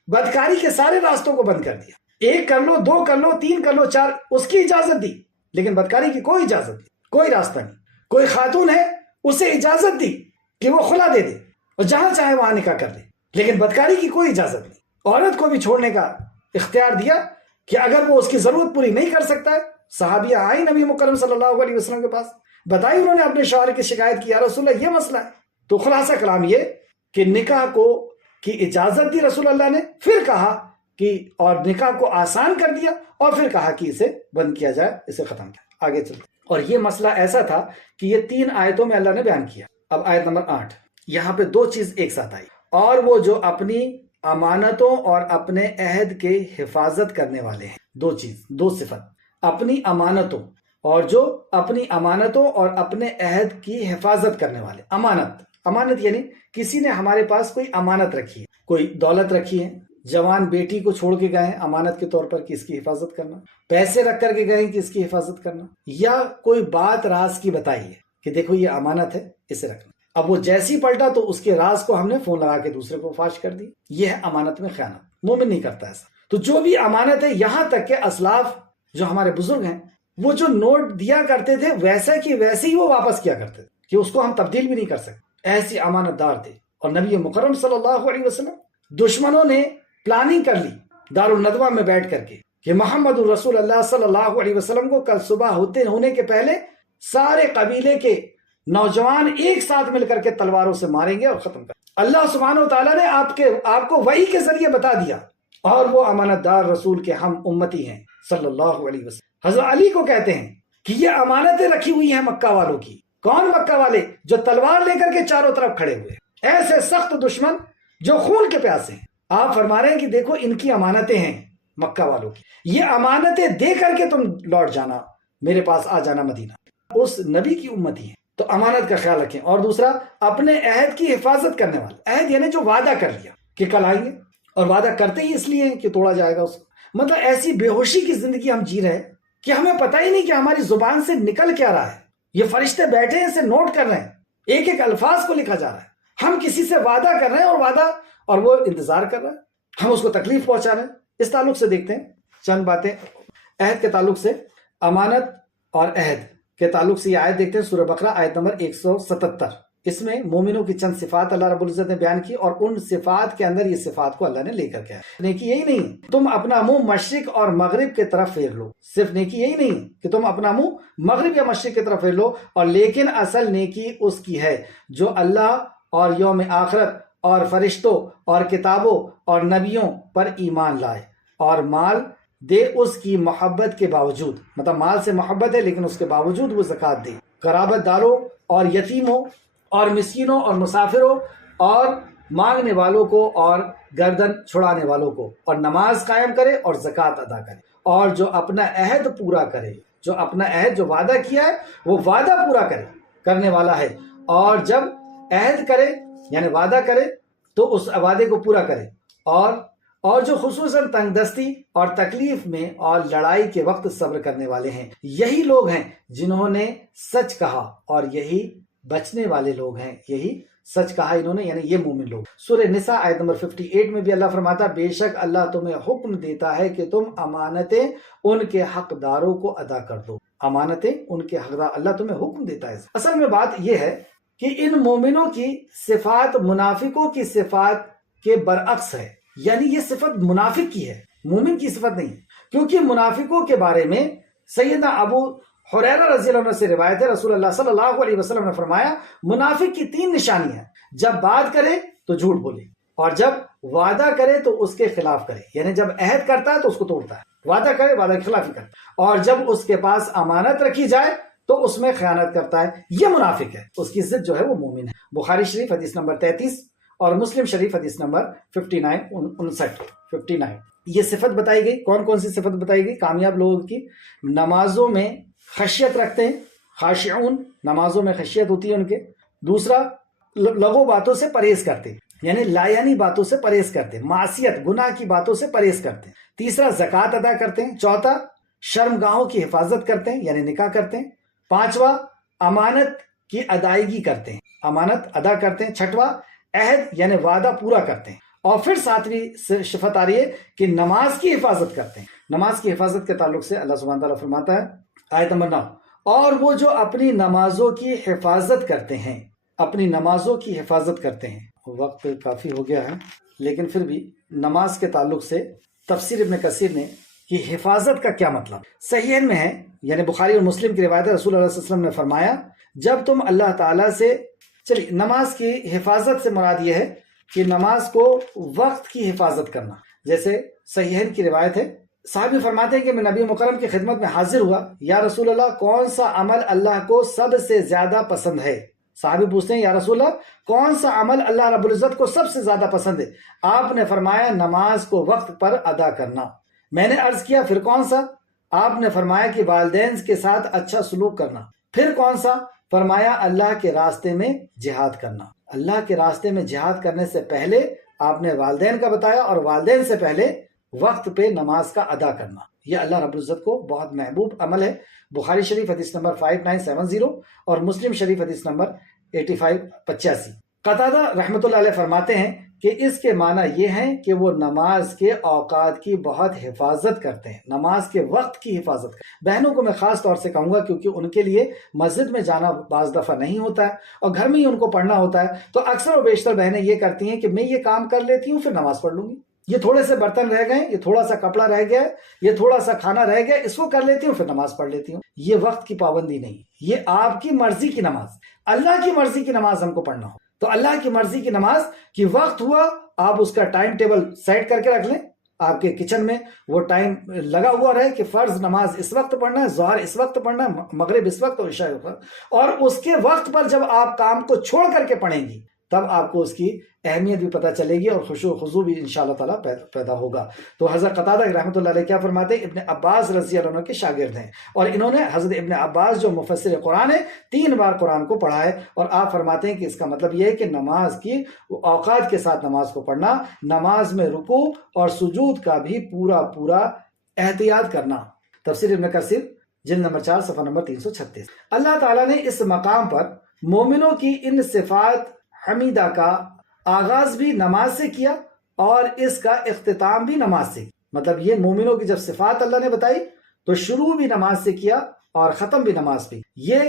بدکاری کے سارے راستوں کو بند کر دیا۔ 1 کر لو، 2 کر لو، 3 کر لو، 4، اس کی اجازت دی، لیکن بدکاری کی کوئی اجازت نہیں، کوئی راستہ نہیں۔ کوئی خاتون ہے اسے اجازت دی کہ وہ خلا دے دے اور جہاں چاہے وہاں نکاح کر دے، لیکن بدکاری کی کوئی اجازت نہیں۔ عورت کو بھی چھوڑنے کا اختیار دیا کہ اگر وہ اس کی ضرورت پوری نہیں کر سکتا ہے۔ صحابیہ آئی نبی مکرم صلی اللہ علیہ وسلم کے پاس، بتائی انہوں نے اپنے شوہر کی شکایت کی، یا رسول اللہ یہ مسئلہ ہے۔ تو خلاصہ کلام یہ کہ نکاح کی اجازت دی رسول اللہ نے، پھر کہا کہ اور نکاح کو آسان کر دیا، اور پھر کہا کہ اسے بند کیا جائے، اسے ختم کیا۔ آگے چلتے، اور یہ مسئلہ ایسا تھا کہ یہ 3 آیتوں میں اللہ نے بیان کیا۔ اب آیت نمبر 8، یہاں پہ 2 چیز ایک ساتھ آئی۔ اور وہ جو اپنی امانتوں اور اپنے عہد کے حفاظت کرنے والے ہیں. دو صفت، اپنی امانتوں اور جو اپنی امانتوں اور اپنے عہد کی حفاظت کرنے والے. امانت یعنی کسی نے ہمارے پاس کوئی امانت رکھی ہے، کوئی دولت رکھی ہے، جوان بیٹی کو چھوڑ کے گئے ہیں امانت کے طور پر کہ اس کی حفاظت کرنا، پیسے رکھ کر کے گئے ہیں کہ اس کی حفاظت کرنا، یا کوئی بات راز کی بتائی ہے کہ دیکھو یہ امانت ہے اسے رکھنا. اب وہ جیسی پلٹا تو اس کے راز کو ہم نے فون لگا کے دوسرے کو فاش کر دی. یہ ہے امانت میں خیانت. مومن نہیں کرتا ایسا. تو جو بھی امانت ہے، یہاں تک کہ اسلاف جو ہمارے بزرگ ہیں وہ جو نوٹ دیا کرتے تھے ویسا کہ ویسے ہی وہ واپس کیا کرتے تھے کہ اس کو ہم تبدیل بھی نہیں کر سکتے. ایسی امانت دار تھے. اور نبی مکرم صلی اللہ علیہ وسلم، دشمنوں نے پلاننگ کر لی دار الندوہ میں بیٹھ کر کے کہ محمد الرسول اللہ صلی اللہ علیہ وسلم کو کل صبح ہونے کے پہلے سارے قبیلے کے نوجوان ایک ساتھ مل کر کے تلواروں سے ماریں گے اور ختم کر. اللہ سبحانہ و تعالیٰ نے آپ کو وحی کے ذریعے بتا دیا، اور وہ امانت دار رسول کے ہم امتی ہیں صلی اللہ علیہ وسلم. حضرت علی کو کہتے ہیں کہ یہ امانتیں رکھی ہوئی ہیں مکہ والوں کی. کون مکہ والے؟ جو تلوار لے کر کے چاروں طرف کھڑے ہوئے، ایسے سخت دشمن جو خون کے پیاسے ہیں. آپ فرما رہے ہیں کہ دیکھو ان کی امانتیں ہیں مکہ والوں کی، یہ امانتیں دے کر کے تم لوٹ جانا، میرے پاس آ جانا مدینہ. اس نبی کی امتی ہے تو امانت کا خیال رکھیں. اور دوسرا، اپنے عہد کی حفاظت کرنے والے. عہد یعنی جو وعدہ کر لیا کہ کل آئیں گے، اور وعدہ کرتے ہی اس لیے کہ توڑا جائے گا اس کو. مطلب ایسی بے ہوشی کی زندگی ہم جی رہے ہیں کہ ہمیں پتہ ہی نہیں کہ ہماری زبان سے نکل کیا رہا ہے. یہ فرشتے بیٹھے ہیں، اسے نوٹ کر رہے ہیں، ایک ایک الفاظ کو لکھا جا رہا ہے. ہم کسی سے وعدہ کر رہے ہیں اور وہ انتظار کر رہا ہے، ہم اس کو تکلیف پہنچا رہے ہیں. اس تعلق سے دیکھتے ہیں چند باتیں عہد کے تعلق سے. امانت اور عہد کے تعلق سے یہ آیت دیکھتے ہیں، سورہ بقرہ آیت نمبر 177. اس میں مومنوں کی چند صفات اللہ رب العزت نے بیان کی، اور ان صفات کے اندر یہ صفات کو اللہ نے لے کر کے آیا. نیکی یہی نہیں تم اپنا منہ مشرق اور مغرب کی طرف پھیر لو. صرف نیکی یہی نہیں کہ تم اپنا منہ مغرب یا مشرق کی طرف پھیر لو، اور لیکن اصل نیکی اس کی ہے جو اللہ اور یوم آخرت اور فرشتوں اور کتابوں اور نبیوں پر ایمان لائے، اور مال دے اس کی محبت کے باوجود. مطلب مال سے محبت ہے لیکن اس کے باوجود وہ زکوٰۃ دے. قرابت داروں اور یتیموں اور مسکینوں اور مسافروں اور مانگنے والوں کو اور گردن چھڑانے والوں کو، اور نماز قائم کرے اور زکوٰۃ ادا کرے. اور جو اپنا عہد پورا کرے، جو اپنا عہد جو وعدہ کیا ہے وہ وعدہ پورا کرنے والا ہے. اور جب عہد کرے یعنی وعدہ کرے تو اس وعدے کو پورا کرے. اور جو خصوصاً تنگ دستی اور تکلیف میں اور لڑائی کے وقت صبر کرنے والے ہیں، یہی لوگ ہیں جنہوں نے سچ کہا، اور یہی بچنے والے لوگ ہیں. یہی سچ کہا انہوں نے، یعنی یہ مومن لوگ. سورہ نساء آیت نمبر 58 میں بھی اللہ فرماتا، بے شک اللہ تمہیں حکم دیتا ہے کہ تم امانتیں ان کے حقداروں کو ادا کر دو. امانتیں ان کے حقدار، اللہ تمہیں حکم دیتا ہے. اصل میں بات یہ ہے کہ ان مومنوں کی صفات منافقوں کی صفات کے برعکس ہے. یعنی یہ صفت منافق کی ہے، مومن کی صفت نہیں. کیونکہ منافقوں کے بارے میں سیدنا ابو حریرہ رضی اللہ عنہ سے روایت ہے، رسول اللہ صلی اللہ علیہ وسلم نے فرمایا، منافق کی 3 نشانی ہیں: جب بات کرے تو جھوٹ بولے، اور جب وعدہ کرے تو اس کے خلاف کرے. یعنی جب عہد کرتا ہے تو اس کو توڑتا ہے، وعدہ کرے وعدہ کے خلاف ہی کرتا ہے، اور جب اس کے پاس امانت رکھی جائے تو اس میں خیانت کرتا ہے. یہ منافق ہے. اس کی ضد جو ہے وہ مومن ہے. بخاری شریف حدیث نمبر 33 اور مسلم شریف حدیث نمبر 59. یہ صفت بتائی گئی. کون کون سی صفت بتائی گئی کامیاب لوگوں کی؟ نمازوں میں خشیت رکھتے ہیں، خاشعون، نمازوں میں خشیت ہوتی ہے ان کے. دوسرا، لغو باتوں سے پرہیز کرتے ہیں، یعنی لایانی باتوں سے پرہیز کرتے ہیں، معصیت گناہ کی باتوں سے پرہیز کرتے ہیں. تیسرا، زکوٰۃ ادا کرتے ہیں. چوتھا، شرمگاہوں کی حفاظت کرتے ہیں یعنی نکاح کرتے ہیں. پانچواں، امانت کی ادائیگی کرتے ہیں، امانت ادا کرتے ہیں. چھٹواں، عہد یعنی وعدہ پورا کرتے ہیں. اور پھر 7ویں صفت آ رہی ہے کہ نماز کی حفاظت کرتے ہیں. نماز کی حفاظت کے تعلق سے اللہ سبحانہ تعالیٰ فرماتا ہے آیت نمبر 9، اور وہ جو اپنی نمازوں کی حفاظت کرتے ہیں، اپنی نمازوں کی حفاظت کرتے ہیں. وقت کافی ہو گیا ہے لیکن پھر بھی نماز کے تعلق سے تفسیر ابن کثیر نے کہ حفاظت کا کیا مطلب. صحیحین میں ہے، یعنی بخاری اور مسلم کی روایت ہے، رسول اللہ صلی اللہ علیہ وسلم نے فرمایا، جب تم اللہ تعالیٰ سے چلیے نماز کی حفاظت سے مراد یہ ہے کہ نماز کو وقت کی حفاظت کرنا. جیسے صحیحین کی روایت ہے، صحابی فرماتے ہیں کہ میں نبی مکرم کی خدمت میں حاضر ہوا، یا رسول اللہ کون سا عمل اللہ کو سب سے زیادہ پسند ہے؟ صحابی پوچھتے ہیں یا رسول اللہ کون سا عمل اللہ رب العزت کو سب سے زیادہ پسند ہے؟ آپ نے فرمایا نماز کو وقت پر ادا کرنا۔ میں نے عرض کیا پھر کون سا؟ آپ نے فرمایا کہ والدین کے ساتھ اچھا سلوک کرنا۔ پھر کون سا؟ فرمایا اللہ کے راستے میں جہاد کرنا۔ اللہ کے راستے میں جہاد کرنے سے پہلے آپ نے والدین کا بتایا، اور والدین سے پہلے وقت پہ نماز کا ادا کرنا۔ یہ اللہ رب العزت کو بہت محبوب عمل ہے۔ بخاری شریف حدیث نمبر 5970 اور مسلم شریف حدیث نمبر 8585۔ قتادہ رحمۃ اللہ علیہ فرماتے ہیں کہ اس کے معنی یہ ہیں کہ وہ نماز کے اوقات کی بہت حفاظت کرتے ہیں، نماز کے وقت کی حفاظت کرتے ہیں۔ بہنوں کو میں خاص طور سے کہوں گا کیونکہ ان کے لیے مسجد میں جانا بعض دفعہ نہیں ہوتا ہے اور گھر میں ہی ان کو پڑھنا ہوتا ہے، تو اکثر و بیشتر بہنیں یہ کرتی ہیں کہ میں یہ کام کر لیتی ہوں پھر نماز پڑھ لوں گی، یہ تھوڑے سے برتن رہ گئے، یہ تھوڑا سا کپڑا رہ گیا، یہ تھوڑا سا کھانا رہ گیا، اس کو کر لیتی ہوں پھر نماز پڑھ لیتی ہوں۔ یہ وقت کی پابندی نہیں، یہ آپ کی مرضی کی نماز، اللہ کی مرضی کی نماز ہم کو پڑھنا ہو تو اللہ کی مرضی کی نماز کی وقت ہوا آپ اس کا ٹائم ٹیبل سیٹ کر کے رکھ لیں، آپ کے کچن میں وہ ٹائم لگا ہوا رہے کہ فرض نماز اس وقت پڑھنا ہے، ظہر اس وقت پڑھنا ہے، مغرب اس وقت اور عشاء اس وقت، اور اس کے وقت پر جب آپ کام کو چھوڑ کر کے پڑھیں گی تب آپ کو اس کی اہمیت بھی پتہ چلے گی اور خشوع و خضوع بھی انشاءاللہ تعالیٰ پیدا ہوگا۔ تو حضرت قتادہ رحمۃ اللہ علیہ کیا فرماتے ہیں؟ ابن عباس رضی اللہ عنہ کے شاگرد ہیں، اور انہوں نے حضرت ابن عباس جو مفسر قرآن ہے 3 بار قرآن کو پڑھا ہے، اور آپ فرماتے ہیں کہ اس کا مطلب یہ ہے کہ نماز کی اوقات کے ساتھ نماز کو پڑھنا، نماز میں رکوع اور سجود کا بھی پورا احتیاط کرنا۔ تفسیر ابن کثیر جلد نمبر 4 صفحہ نمبر 336۔ اللہ تعالیٰ نے اس مقام پر مومنوں کی ان صفات حمیدہ کا آغاز بھی نماز سے کیا اور اس کا اختتام بھی نماز سے، مطلب یہ مومنوں کی جب صفات اللہ نے بتائی تو شروع بھی نماز سے کیا اور ختم بھی نماز پہ۔ یہ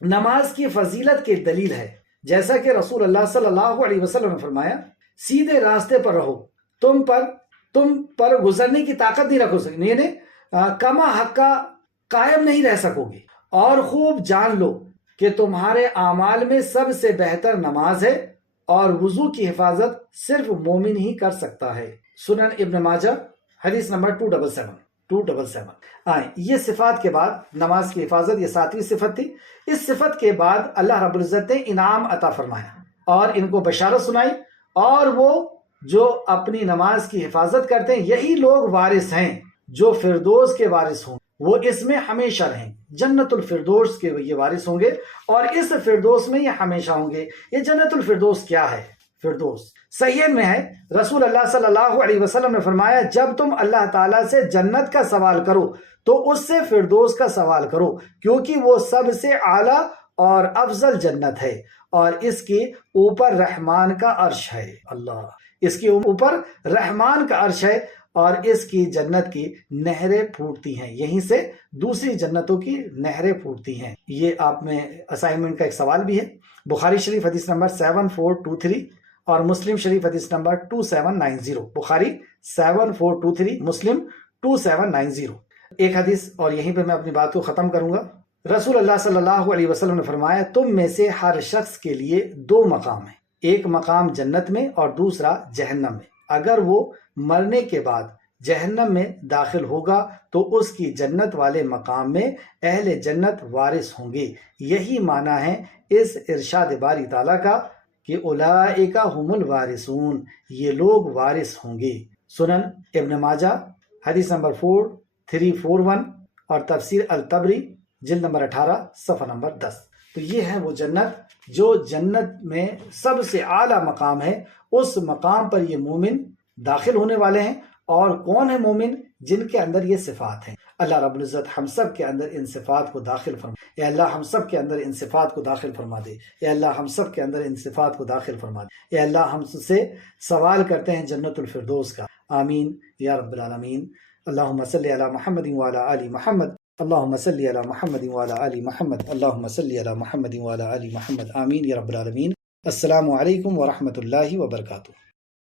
نماز کی فضیلت کی دلیل ہے، جیسا کہ رسول اللہ صلی اللہ علیہ وسلم نے فرمایا سیدھے راستے پر رہو، تم پر گزرنے کی طاقت نہیں رکھو سکتے، یعنی کما حق کا قائم نہیں رہ سکو گے، اور خوب جان لو کہ تمہارے اعمال میں سب سے بہتر نماز ہے اور وضو کی حفاظت صرف مومن ہی کر سکتا ہے۔ سنن ابن ماجہ حدیث نمبر 277۔ یہ صفات کے بعد نماز کی حفاظت، یہ 7ویں صفت تھی۔ اس صفت کے بعد اللہ رب العزت نے انعام عطا فرمایا اور ان کو بشارت سنائی، اور وہ جو اپنی نماز کی حفاظت کرتے ہیں یہی لوگ وارث ہیں جو فردوس کے وارث ہوں، وہ اس میں ہمیشہ رہیں، جنت الفردوس کے یہ وارث ہوں گے اور اس فردوس میں یہ ہمیشہ ہوں گے۔ یہ جنت الفردوس کیا ہے؟ فردوس صحیح میں ہے، رسول اللہ صلی اللہ علیہ وسلم نے فرمایا جب تم اللہ تعالیٰ سے جنت کا سوال کرو تو اس سے فردوس کا سوال کرو، کیونکہ وہ سب سے اعلیٰ اور افضل جنت ہے، اور اس کے اوپر رحمان کا عرش ہے۔ اللہ، اس کے اوپر رحمان کا عرش ہے اور اس کی جنت کی نہریں پھوٹتی ہیں، یہیں سے دوسری جنتوں کی نہریں پھوٹتی ہیں۔ یہ آپ میں اسائنمنٹ کا ایک سوال بھی ہے۔ بخاری شریف حدیث نمبر 7423 اور مسلم شریف حدیث نمبر 2790۔ بخاری 7423، مسلم 2790۔ ایک حدیث اور یہیں پہ میں اپنی بات کو ختم کروں گا۔ رسول اللہ صلی اللہ علیہ وسلم نے فرمایا تم میں سے ہر شخص کے لیے 2 مقام ہیں، ایک مقام جنت میں اور دوسرا جہنم میں۔ اگر وہ مرنے کے بعد جہنم میں داخل ہوگا تو اس کی جنت والے مقام میں اہل جنت وارث ہوں گے۔ یہی معنی ہے اس ارشاد باری تعالیٰ کا کہ اولئک هم الوارثون، یہ لوگ وارث ہوں گے۔ سنن ابن ماجہ حدیث نمبر 4341 اور تفسیر الطبری جلد نمبر 18 صفحہ نمبر 10۔ تو یہ ہے وہ جنت جو جنت میں سب سے اعلیٰ مقام ہے، اس مقام پر یہ مومن داخل ہونے والے ہیں۔ اور کون ہے مومن؟ جن کے اندر یہ صفات ہیں۔ اللہ رب العزت ہم سب کے اندر ان صفات کو داخل فرما، اے اللہ ہم سب کے اندر ان صفات کو داخل فرما دے، اے اللہ ہم سب کے اندر ان صفات کو داخل فرما دے، اے اللہ ہم سے سوال کرتے ہیں جنت الفردوس کا، آمین یا رب العالمین۔ اللہم صلی علی محمد وعلی آل محمد، اللہم صلی علی محمد وعلی آل محمد، اللہم صلی علی محمد وعلی آل محمد، آمین یا رب العالمین۔ السلام علیکم ورحمۃ اللہ وبرکاتہ۔